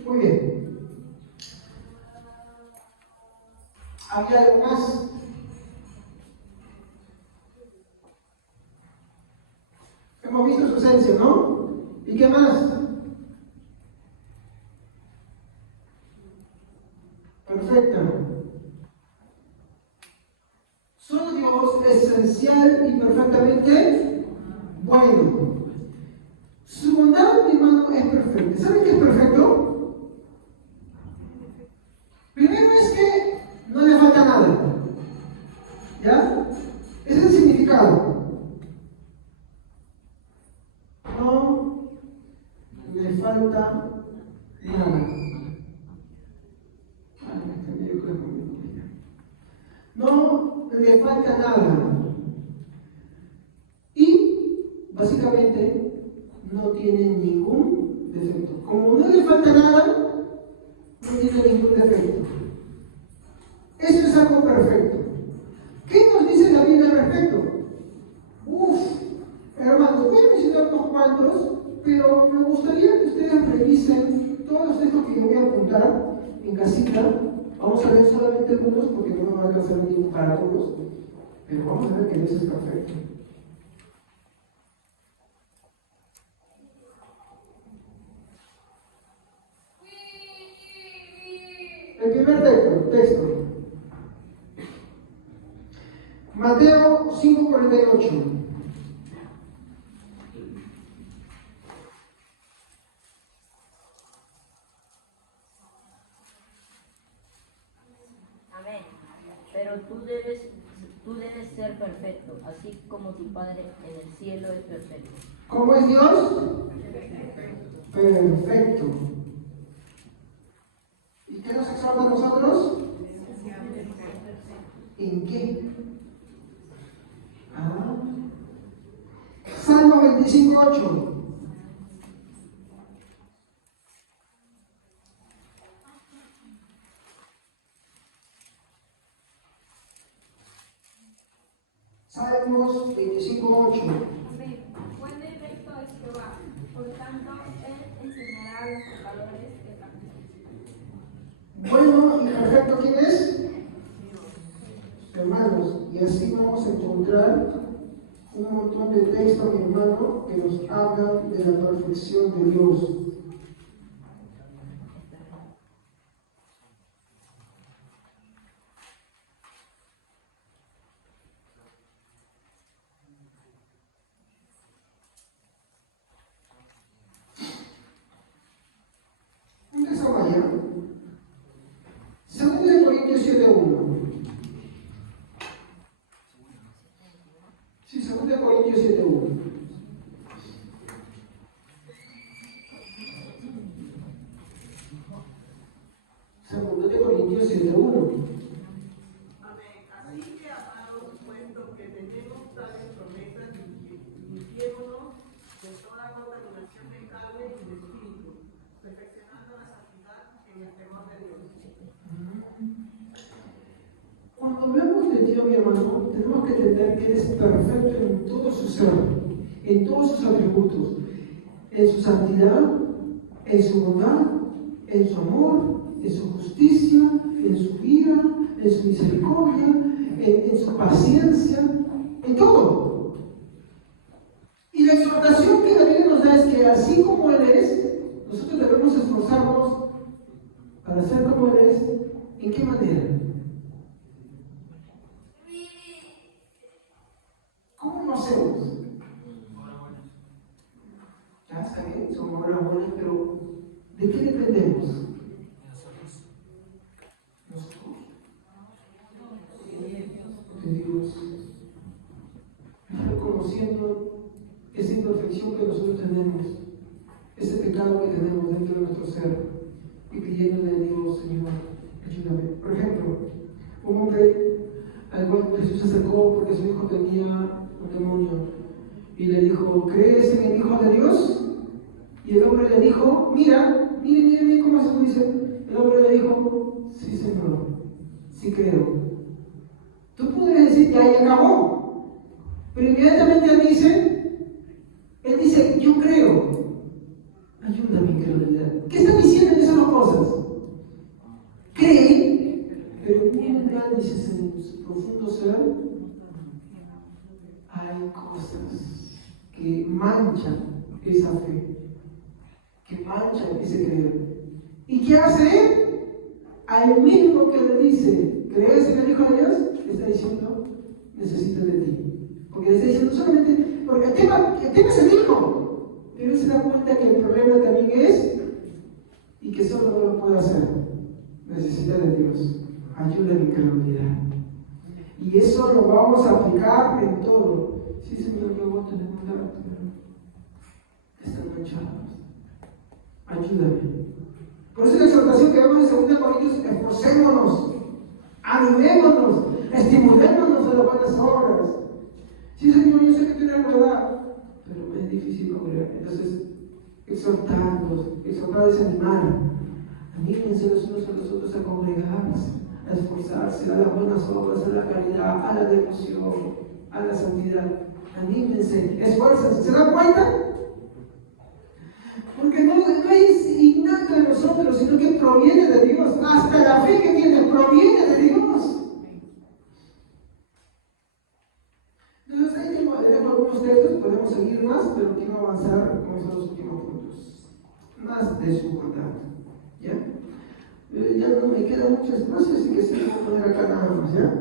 Muy bien. ¿Había algo más? Hemos visto su esencia, ¿no? ¿Y qué más? bueno. Su bondad, mi hermano, es perfecta. ¿Saben qué es perfecto? Primero es que no le falta nada. ¿Ya? Ese es el significado. No le falta nada. No le falta nada. Y básicamente no tiene ningún defecto. Como no le falta nada, no tiene ningún defecto. Eso es algo perfecto. ¿Qué nos dice la Biblia al respecto? Hermanos, voy a mencionar unos cuantos, pero me gustaría que ustedes revisen todos los textos que yo voy a apuntar en casita. Vamos a ver solamente algunos porque no me va a alcanzar el tiempo para todos, pero vamos a ver que Dios es perfecto. El primer texto. Mateo 5:48. Amén. Pero tú debes ser perfecto, así como tu Padre en el cielo es perfecto. ¿Cómo es Dios? Perfecto. ¿Y qué nos exhorta a nosotros? ¿En qué? Salmo 25:8. Salmos 25:8. Amén. Bueno y recto es Jehová, por tanto, Él enseñará a los pecadores el camino. Bueno y perfecto, ¿quién es? Hermanos, y así vamos a encontrar un montón de textos, mi hermano, que nos hablan de la perfección de Dios. Empezamos allá. 2 Corintios 7:1. Sí, 2 Corintios 7:1. Segundo de Corintios 7:1. Así que, amados, puesto que tenemos tales promesas, limpiémonos de toda contaminación de carne y de espíritu, perfeccionando la santidad en el temor de Dios. Cuando hablamos de Dios, mi hermano, tenemos que entender que Él es perfecto en todo su ser, en todos sus atributos, en su santidad, en su bondad, en su amor, en su justicia, en su ira, en su misericordia, en su paciencia, en todo. Y la exhortación que la Biblia nos da es que así como Él es, nosotros debemos esforzarnos para ser como Él es. ¿En qué manera? ¿Cómo lo hacemos? Ya está bien, son obras buenas, pero ¿de qué dependemos? Nosotros. De Dios. Reconociendo esa imperfección que nosotros tenemos, ese pecado que tenemos dentro de nuestro ser, y pidiéndole a Dios, Señor, ayúdame. Por ejemplo, un hombre al cual Jesús se acercó porque su hijo tenía un demonio y le dijo, ¿crees en el Hijo de Dios? Y el hombre le dijo, mire cómo se dice. El hombre le dijo, sí, Señor, sí creo. Tú podrías decir, ya acabó. Pero inmediatamente él dice, yo creo. Ayúdame, incredulidad. ¿Qué están diciendo en esas dos cosas? Cree, pero un análisis en su profundo ser, hay cosas que manchan esa fe, que manchan ese creer. ¿Y qué hace él? Al mismo que le dice, ¿crees en el Hijo de Dios? Le está diciendo, necesito de ti. Porque le está diciendo solamente, porque el tema tienes el hijo. Pero él se da cuenta que el problema también es, y que solo no lo puede hacer, necesidad de Dios. Ayuda en mi calamidad. Y eso lo vamos a aplicar en todo. Sí, Señor, yo voto de mandar, pero están manchados. Ayúdame. Por eso la exhortación que vemos en 2 Corintios, esforcémonos, animémonos, estimulémonos a las buenas obras. Sí, Señor, yo sé que tienes verdad, pero me es difícil correr. Entonces, exhortarlos, exhortar es animar. Anímense los unos a los otros a congregarse, a esforzarse, a las buenas obras, a la caridad, a la devoción, a la santidad. Anímense, esfuércense. ¿Se dan cuenta? Porque no es innato de nosotros, sino que proviene de Dios. Hasta la fe que tienes proviene de Dios. Entonces ahí tengo algunos textos, podemos seguir más, pero quiero avanzar con esos últimos puntos. Más de su bondad. ¿Ya? Ya no me queda mucho espacio, así que sí voy a poner acá nada más, ¿ya?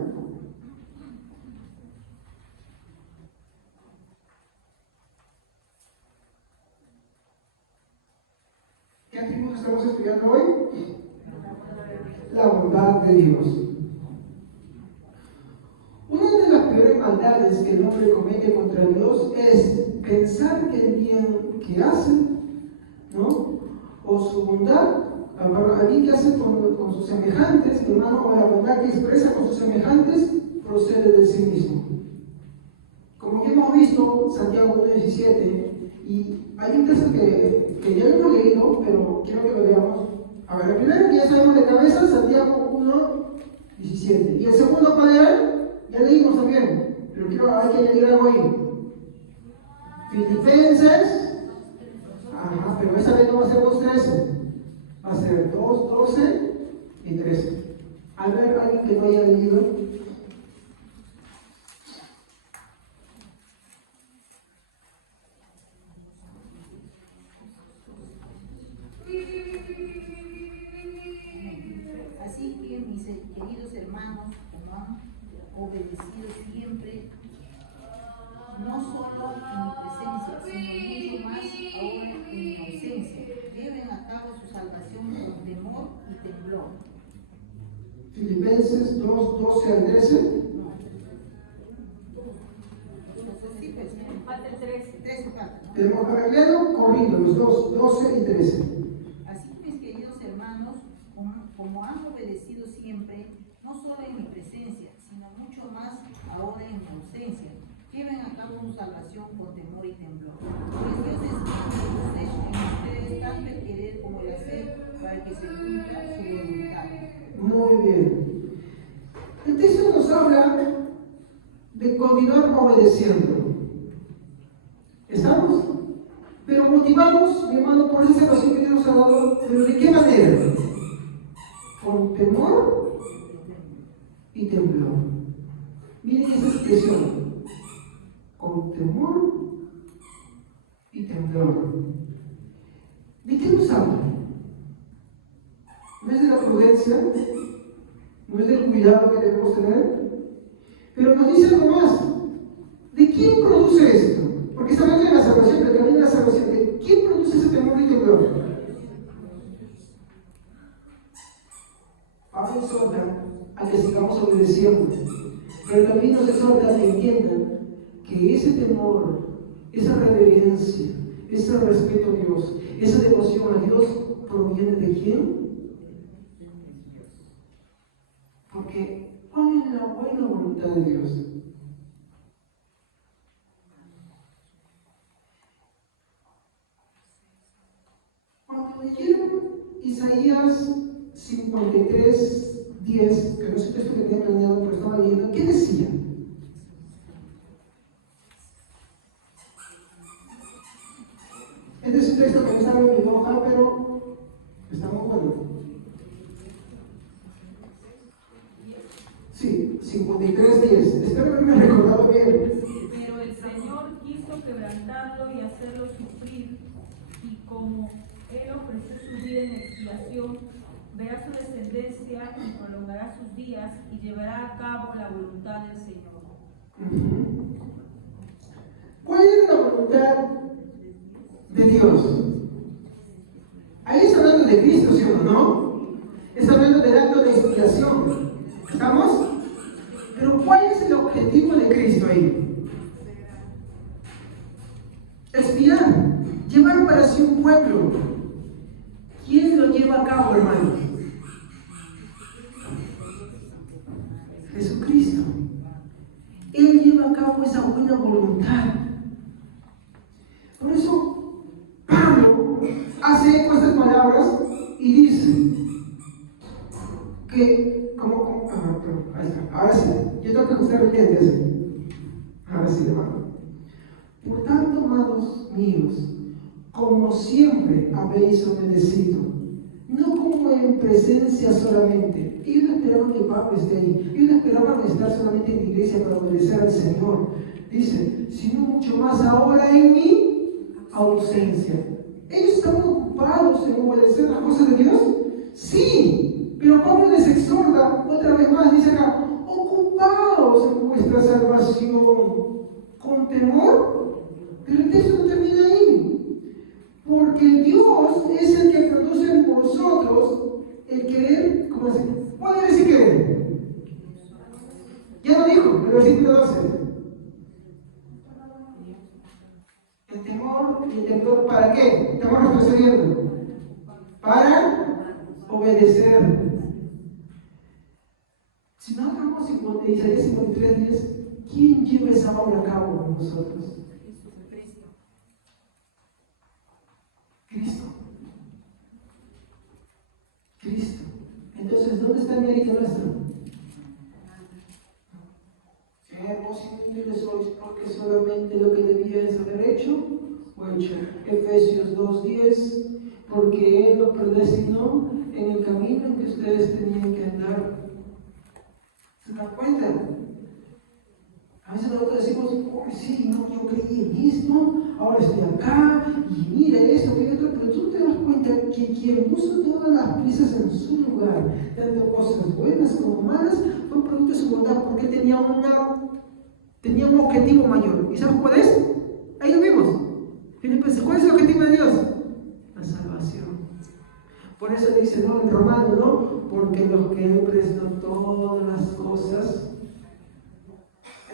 ¿Qué atributos estamos estudiando hoy? La bondad de Dios. Una de las peores maldades que el hombre comete contra Dios es pensar que el bien que hace, ¿no? O su bondad, el bien que hace con sus semejantes, mi hermano, o la bondad que expresa con sus semejantes, procede de sí mismo. Como ya hemos visto, Santiago 1:17, y hay un texto que ya lo hemos leído, pero quiero que lo veamos. A ver, el primero que ya sabemos de cabeza, Santiago 1:17. Y el segundo, ¿cuál era? Ya leímos también, pero quiero hay que añadir algo ahí. Filipenses, ajá, pero esa vez no va a ser 2:13, va a ser 2:12 y 13. A ver, alguien que no haya leído. Así que, mis queridos hermanos, como han obedecido siempre, no solo en mi presencia, sino mucho más ahora en mi ausencia, lleven a cabo su salvación con temor y temblor. Filipenses 2:12 al 13. Sí, pues, Falta el 13. 13 falta, ¿no? Tenemos que verlo corrido, los dos, 12 y 13. Así, mis queridos hermanos, como han obedecido siempre, no solo en mi presencia, sino mucho más ahora en mi ausencia, lleven a cabo su salvación con temor y temblor. Pues Dios es en ustedes tanto el querer como el hacer para que se cumpla su voluntad. Muy bien. El texto nos habla de continuar obedeciendo. ¿Estamos? Pero motivados, mi hermano, por esa salvación que Dios nos ha dado, ¿pero de qué manera? Con temor y temblor. Miren esa expresión. Con temor y temblor. ¿De qué nos habla? No es de la prudencia, no es del cuidado que debemos tener, pero nos dice algo más. ¿De quién produce esto? Porque está hablando de la salvación, pero también de la salvación. ¿De quién produce ese temor y temblor? Pablo exhorta a que sigamos obedeciendo, pero también nos exhorta a que entiendan que ese temor, esa reverencia, ese respeto a Dios, esa devoción a Dios, ¿proviene de quién? Porque, ¿cuál es la buena voluntad de Dios? Cuando leyeron Isaías 53:10, que no es el texto que tenía planeado, pero estaba leyendo, ¿qué decía? Este es un texto que no estaba en mi hoja, pero está muy bueno. Sí, 53:10. Espero haberme recordado bien. Pero el Señor quiso quebrantarlo y hacerlo sufrir, y como Él ofreció su vida en expiación, verá su descendencia y prolongará sus días y llevará a cabo la voluntad del Señor. ¿Cuál era la voluntad de Dios. Ahí está hablando de Cristo, ¿sí o no? Está hablando del acto de expiación. ¿Estamos? Pero ¿cuál es el objetivo de Cristo ahí? Expiar, llevar para sí un pueblo. ¿Quién lo lleva a cabo, hermanos? Jesucristo. Él lleva a cabo esa buena voluntad. Por eso, Pablo hace eco a estas palabras y dice que, ahí está, ahora sí, yo tengo que ajustar los lentes. Ahora sí, hermano. Por tanto, amados míos, como siempre habéis obedecido, no como en presencia solamente. Ellos no esperaban que Pablo esté ahí, ellos no esperaban estar solamente en la iglesia para obedecer al Señor. Dice, sino mucho más ahora en mi ausencia. ¿Ellos estaban ocupados en obedecer las cosas de Dios? Sí, pero Pablo les exhorta otra vez más, dice acá, ocupados en vuestra salvación con temor. Pero el texto no termina ahí, porque Dios es el que produce en vosotros el querer, ¿cómo así? ¿Cuál es ese querer? Ya lo dijo, el versículo 12. El temor y el temblor, ¿para qué? Estamos retrocediendo. Para obedecer. Si no hagamos Isaías 53:10, ¿quién lleva esa obra a cabo con nosotros? Cristo. Cristo. Entonces, ¿dónde está el mérito nuestro? Vos inútiles sois porque solamente lo que debíais haber hecho o hecho. Efesios 2:10, porque Él los predestinó en el camino en que ustedes tenían que andar. ¿Se dan cuenta? A veces nosotros decimos, oh, sí, no, yo creí en esto, ahora estoy acá, y mira esto, que otro, pero tú te das cuenta que quien puso todas las piezas en su lugar, tanto cosas buenas como malas, fue producto de su bondad, porque tenía un objetivo mayor. ¿Y sabes cuál es? Ahí lo vimos. Filipenses, ¿cuál es el objetivo de Dios? La salvación. Por eso dice, ¿no? En Romano, ¿no? Porque los que Él prestó todas las cosas.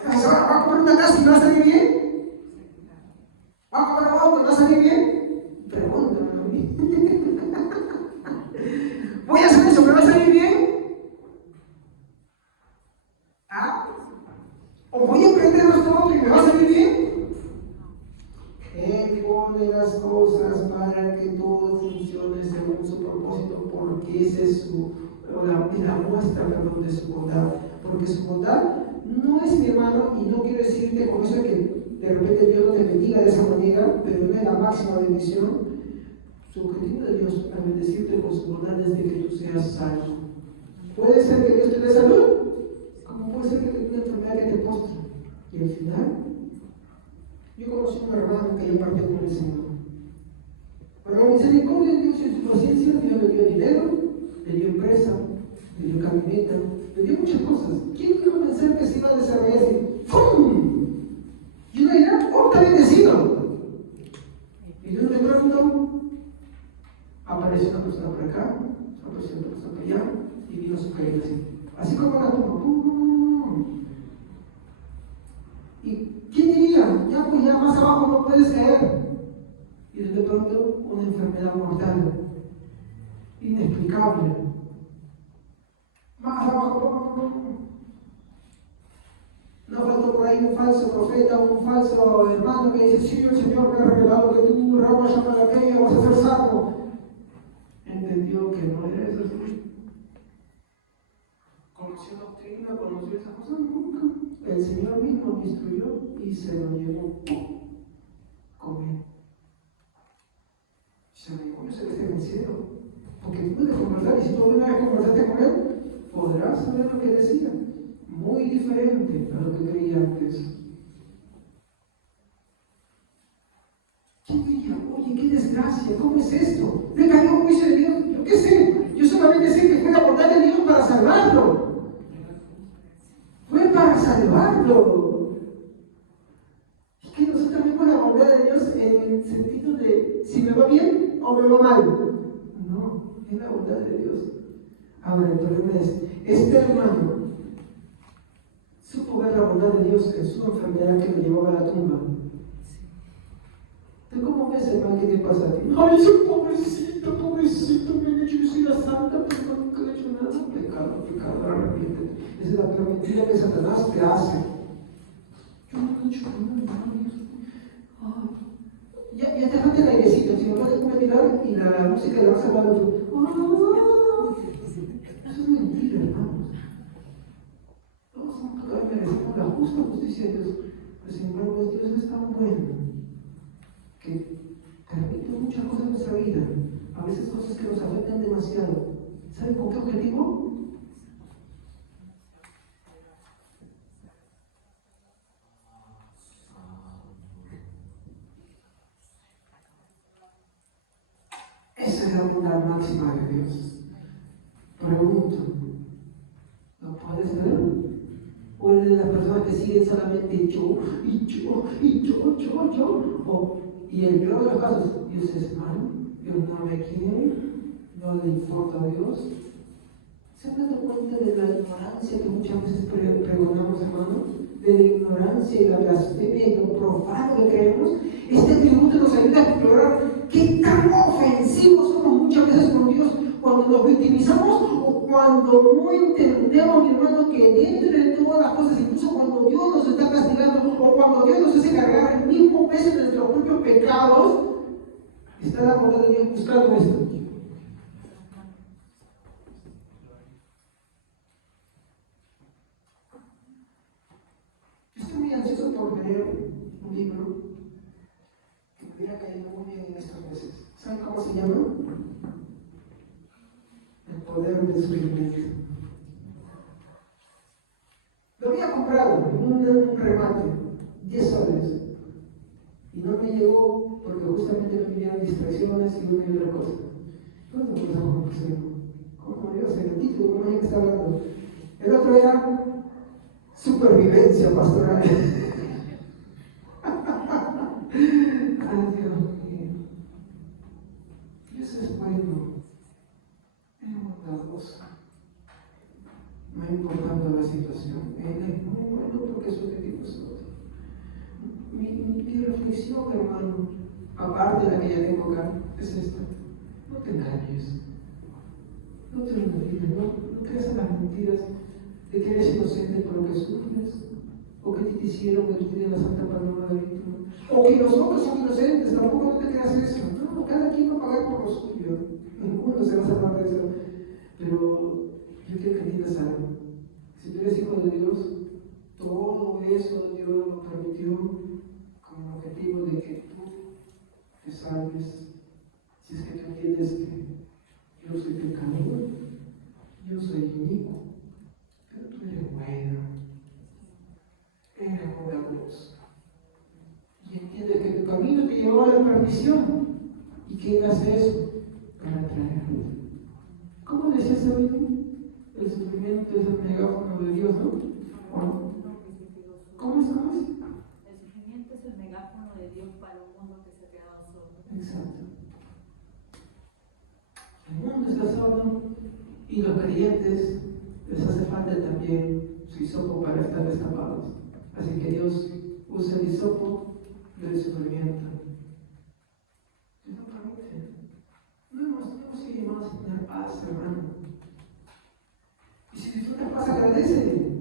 ¿Va a comprar una casa y va a salir bien? ¿Va a comprar un auto y va a salir bien? Pregúntamelo a mí. ¿Voy a hacer eso? ¿Me va a salir bien? ¿Ah? ¿O voy a emprender nuestro auto y me va a salir bien? Él pone las cosas para que todo funcione según su propósito, porque esa es la muestra, perdón, de su bondad. Porque su bondad no es, mi hermano, y no quiero decirte con eso que de repente Dios no te bendiga de esa manera, pero no es la máxima bendición. Su objetivo de Dios al bendecirte con su bondad es de que tú seas salvo. Puede ser que Dios te dé salud, como puede ser que te dé una enfermedad que te postre. Y al final, yo conocí a un hermano que ya partió con el Señor. Pero la misericordia de Dios y su paciencia, Dios le dio dinero, le dio empresa, le dio camioneta, le dio muchas cosas. ¿Quién iba a pensar que se iba a desarrollar así? ¡Pum! Y uno dirá, ¡oh, está bendecido! Y de pronto apareció una persona por acá, apareció una persona por allá, y vino su caída así. Así como la tumba. ¡Pum! ¿Y quién diría? Ya, pues ya más abajo no puedes caer. Y de pronto una enfermedad mortal, inexplicable. Más abajo, no faltó por ahí un falso profeta, un falso hermano que dice, sí, el Señor me ha revelado que tú, Rama, llama a aquella, vas a ser salvo. Entendió que no era eso. ¿Conoció doctrina? ¿Conoció esas cosas? Nunca. El Señor mismo lo instruyó y se lo llevó con él. Se lo llevó, yo sé que está en el cielo. Porque tú puedes conversar, y si tú una vez conversaste con él, podrás saber lo que decía. Muy diferente a lo que creía antes. ¿Quién diría? Oye, qué desgracia, ¿cómo es esto? ¿Le cayó un juicio de Dios? Yo qué sé. Yo solamente sé que fue la voluntad de Dios para salvarlo. Fue para salvarlo. Es que nosotros vemos la bondad de Dios en el sentido de si me va bien o me va mal. No, es la bondad de Dios. Ahora el problema es, este hermano supo ver la bondad de Dios en su enfermedad que lo llevaba a la tumba. ¿Tú cómo ves, hermano, qué te pasa a ti? Ay, soy pobrecito, pobrecito, me han hecho, yo soy la santa, pero nunca he hecho nada. Pecado, pecado, arrepiéntete. Esa es la peor mentira que Satanás te hace. Yo no he hecho nada, ya te falta el airecito, si me puedes tirar y la música la vas a hablar tú. Eso es mentira, hermanos. Todos somos pecadores, merecemos la justa justicia de Dios. Pero sin embargo, Dios es tan bueno que permite muchas cosas en nuestra vida, a veces cosas que nos afectan demasiado. ¿Saben con qué objetivo? Esa es la bondad máxima de Dios. Pregunto, ¿lo puedes ver? ¿O eres de las personas que siguen solamente yo? Y el peor de los casos, Dios es malo, Dios no me quiere, no le importa a Dios. ¿Se han dado cuenta de la ignorancia que muchas veces pregonamos, hermano? De la ignorancia y la blasfemia y lo profano que creemos. Este tributo nos ayuda a explorar qué tan ofensivos somos muchas veces con Dios cuando nos victimizamos o cuando no entendemos, mi hermano, que dentro de todas las cosas, incluso cuando Dios nos está castigando o cuando Dios nos hace cargar el mismo peso de nuestros propios pecados, está la bondad de Dios buscando esto. Yo estoy muy ansioso por leer un libro que me hubiera caído muy bien en estos meses. ¿Saben cómo se llama? El poder del sufrimiento. Lo había comprado en un remate, 10 soles. Y no me llegó porque justamente me vinieron distracciones y una y otra cosa. ¿Cuántas cosas vamos a hacer? ¿Cómo me iba a hacer el título? ¿Cómo hay que estar hablando? El otro era supervivencia pastoral. Ay, Dios mío. Dios es bueno. Es bondadoso. No importando la situación. Él es muy bueno porque su objetivo es otro. Mi reflexión, hermano, aparte de la que ya tengo acá, es esta. No te engañes. No te engañes, no creas en las mentiras de que eres inocente por lo que sufres, o que te hicieron que tú tienes la Santa Paloma de víctima, o que los otros son inocentes. Tampoco no te creas eso. No, cada quien va a pagar por lo suyo. Ninguno se va a salvar de eso. Pero yo quiero que entiendas algo. Si tú eres hijo de Dios, todo eso Dios lo permitió con el objetivo de que tú te salves. Si es que tú entiendes que yo soy pecador, yo soy inicuo, pero tú eres bueno, eres bondadoso. Y entiendes que tu camino te llevó a la perdición. ¿Y quién hace eso? Para traerte. ¿Cómo decía Sabino? El sufrimiento es el megáfono de Dios, ¿no? ¿Cómo es? El sufrimiento es el megáfono de Dios para un mundo que se ha quedado solo. Exacto. El mundo está solo y los creyentes les hace falta también su hisopo para estar destapados. Así que Dios usa el hisopo del sufrimiento. Dios no permite. No hemos sido llamados a tener paz, hermano. Y si disfrutas paz, agradece,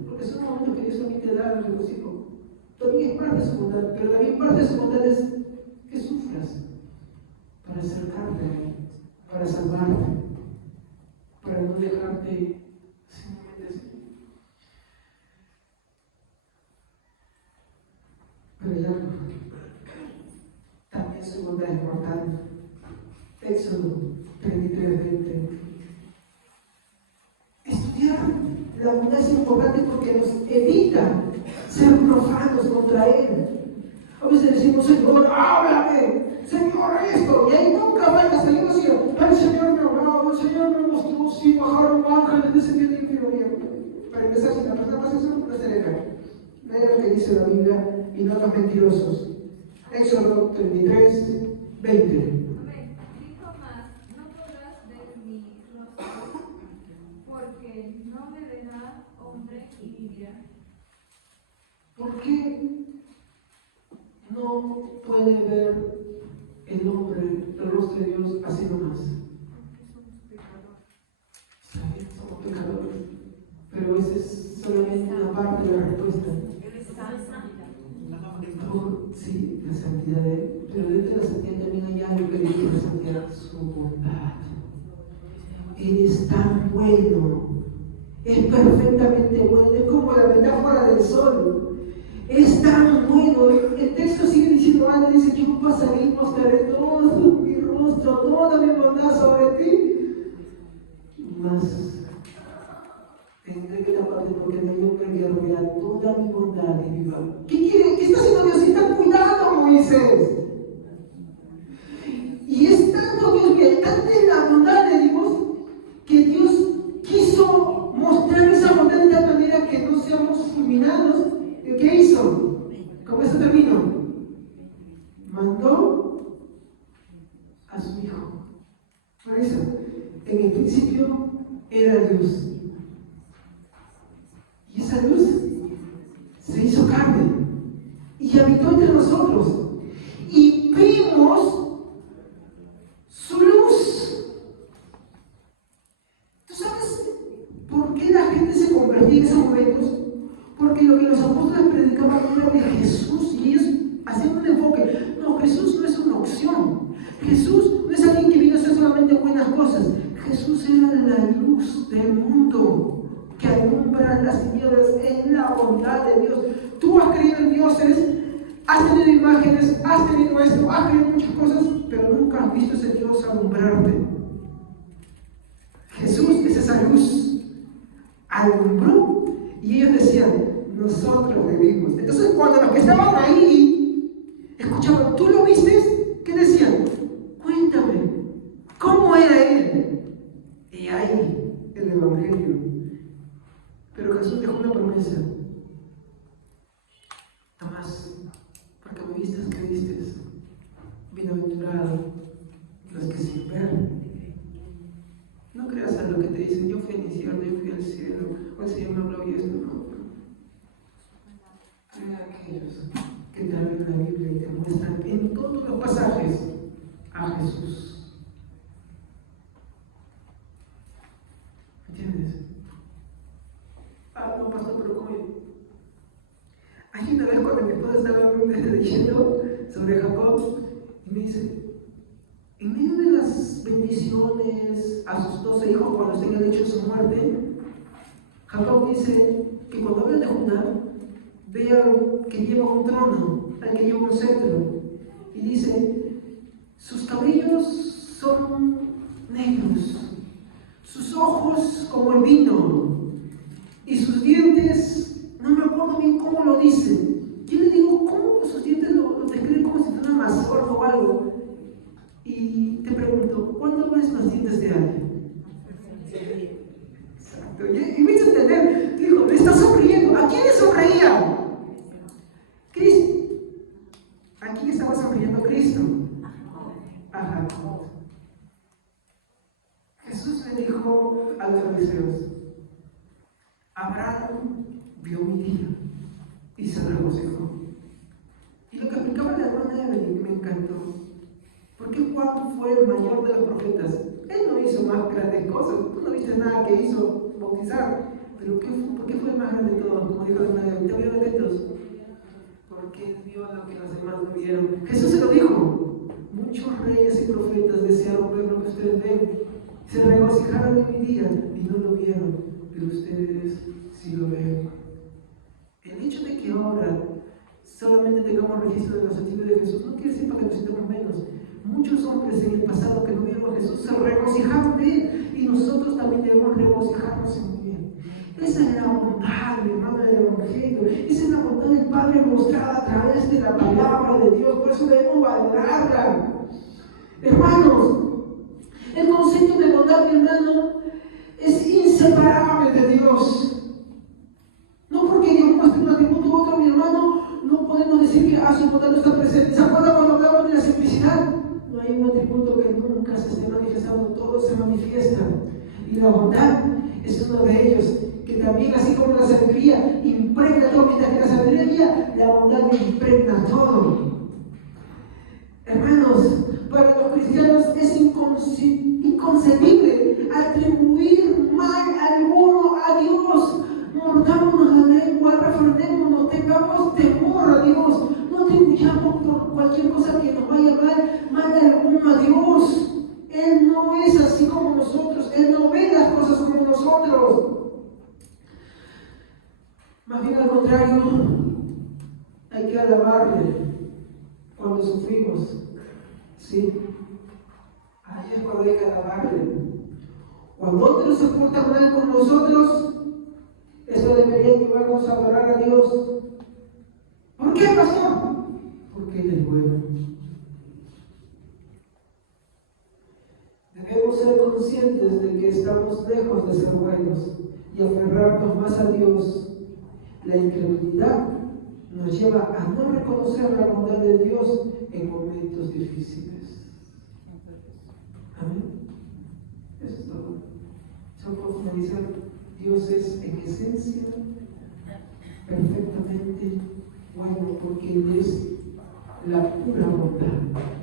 porque es un momento que Dios también te da el regocijo. También es parte de su bondad, pero también parte de su bondad es que sufras para acercarte a Él, para salvarte, para no dejarte simplemente así. Pero ya también su bondad es mortal. Éxodo 33:20. Estudiar la bondad es importante porque nos evita ser profanos contra Él. A veces decimos, Señor, háblame, Señor, esto, y ahí nunca falta salir así. El Señor me hablaba, el Señor me mostró, si bajaron ángeles de ese día de infierno. Para empezar, si la persona pasa eso, no se deja. Lea lo que dice la Biblia y no los mentirosos. Éxodo 33:20. hombre y vivirá. ¿Por qué no puede ver el hombre el rostro de Dios así nomás? ¿Saben? Somos pecadores. Pero esa es solamente una parte de la respuesta. Sí, la santidad de Él. Pero dentro de la santidad también hay algo que dice la santidad, su bondad. Él es tan bueno. Es perfectamente bueno. Es como la metáfora del sol. Es tan bueno. El texto sigue diciendo, dice, yo pasaré y mostraré todo mi rostro, toda mi bondad sobre ti. Mas tendré que taparte porque no hay hombre que vea toda mi bondad y viva. ¿Qué quiere? ¿Qué está haciendo Dios? Está cuidando a Moisés. Y es tanto Dios, que tanta es la bondad de Dios, que Dios quiso mostrar esa bondad de tal manera que no seamos fulminados. ¿Qué hizo? Con eso termino. Mandó a su hijo. Por eso, en el principio era Dios. Y esa luz se hizo carne y habitó entre nosotros. Y vimos su luz. ¿Tú sabes por qué la gente se convertía en esos momentos? Porque lo que los apóstoles predicaban era de Jesús y ellos hacían un enfoque. No, Jesús no es una opción. Jesús no es alguien que vino a hacer solamente buenas cosas. Jesús era la luz del mundo que alumbra las tinieblas en la bondad de Dios. Tú has creído en dioses, has tenido imágenes, has tenido esto, has creído muchas cosas, pero nunca has visto ese Dios alumbrarte. Jesús es esa luz. Alumbró y ellos decían, nosotros le vimos. Entonces cuando los que estaban ahí escuchaban, ¿tú lo viste? ¿Qué decían? Cuéntame, ¿cómo era él? Y ahí el Evangelio. Pero Jesús dejó una promesa. Tomás, porque me vistes, creíste. Bienaventurado los que sin ver. No creas en lo que te dicen, yo fui al infierno, yo fui al cielo, o el Señor me habló y esto no. Crea aquellos que te abren la Biblia y te muestran en todos los pasajes a Jesús. ¿Entiendes? No, pastor, pero ¿cómo? Hay una vez cuando mi esposa estaba leyendo sobre Jacob y me dice, en medio de las bendiciones a sus 12 hijos cuando se habían hecho su muerte, Jacob dice que cuando hablan de Judá, vean que lleva un trono, al que lleva un cetro, y dice, sus cabellos son negros, sus ojos como el vino, y sus dientes, no me acuerdo bien cómo lo dice. Yo le digo, ¿cómo sus dientes lo describen como si fuera una mazorca o algo? Y te pregunto, ¿cuándo ves los dientes de alguien? Exacto. Y me hizo entender, dijo, le está sonriendo. ¿A quién le sonreía? Cristo. ¿A quién estaba sonriendo Cristo? A Jacob. Jesús le dijo a los fariseos, Abraham vio mi día y se regocijó. Y lo que explicaba la hermana Evelyn me encantó. Porque Juan fue el mayor de los profetas. Él no hizo más grandes cosas. Tú no viste nada que hizo bautizar. Pero ¿por qué fue el más grande de todos? Como dijo la hermana Evelyn, ¿te vieron atentos? Porque él vio lo que los demás no vieron. Jesús se lo dijo. Muchos reyes y profetas desearon ver lo que ustedes ven. Se regocijaron en mi día y no lo vieron. Pero ustedes sí lo ven. El hecho de que ahora solamente tengamos registro de los activos de Jesús no quiere decir para que nos sintamos menos. Muchos hombres en el pasado que no vieron a Jesús se regocijaron de él y nosotros también debemos regocijarnos en él. Esa es la bondad, mi hermano, del Evangelio. Esa es la bondad del Padre mostrada a través de la palabra de Dios. Por eso debemos valorarla. Hermanos, el concepto de bondad, mi hermano, es inseparable de Dios. No porque Dios muestre un atributo u otro, mi hermano, no podemos decir que su bondad no está presente. ¿Se acuerdan cuando hablamos de la simplicidad? No hay un atributo que nunca se esté manifestando, todos se manifiestan. Y la bondad es uno de ellos, que te también, así como la sabiduría impregna todo, mientras que la sabiduría, la bondad me impregna todo. Hermanos, para los cristianos es inconcebible atribuir mal alguno a Dios. Mordámonos la lengua, refrenémonos, tengamos temor a Dios. No atribuyamos por cualquier cosa que nos vaya mal alguno a Dios. Él no es así como nosotros, Él no ve las cosas como nosotros. Más bien al contrario, hay que alabarle cuando sufrimos. ¿Sí? Ahí es cuando hay que alabarle. Cuando otros se portan mal con nosotros, eso debería llevarnos a adorar a Dios. ¿Por qué, pastor? Porque Él es bueno. Debemos ser conscientes de que estamos lejos de ser buenos y aferrarnos más a Dios. La incredulidad nos lleva a no reconocer la bondad de Dios en momentos difíciles. Amén. Eso es todo. Solo por finalizar, Dios es en esencia perfectamente bueno porque Él es la pura bondad.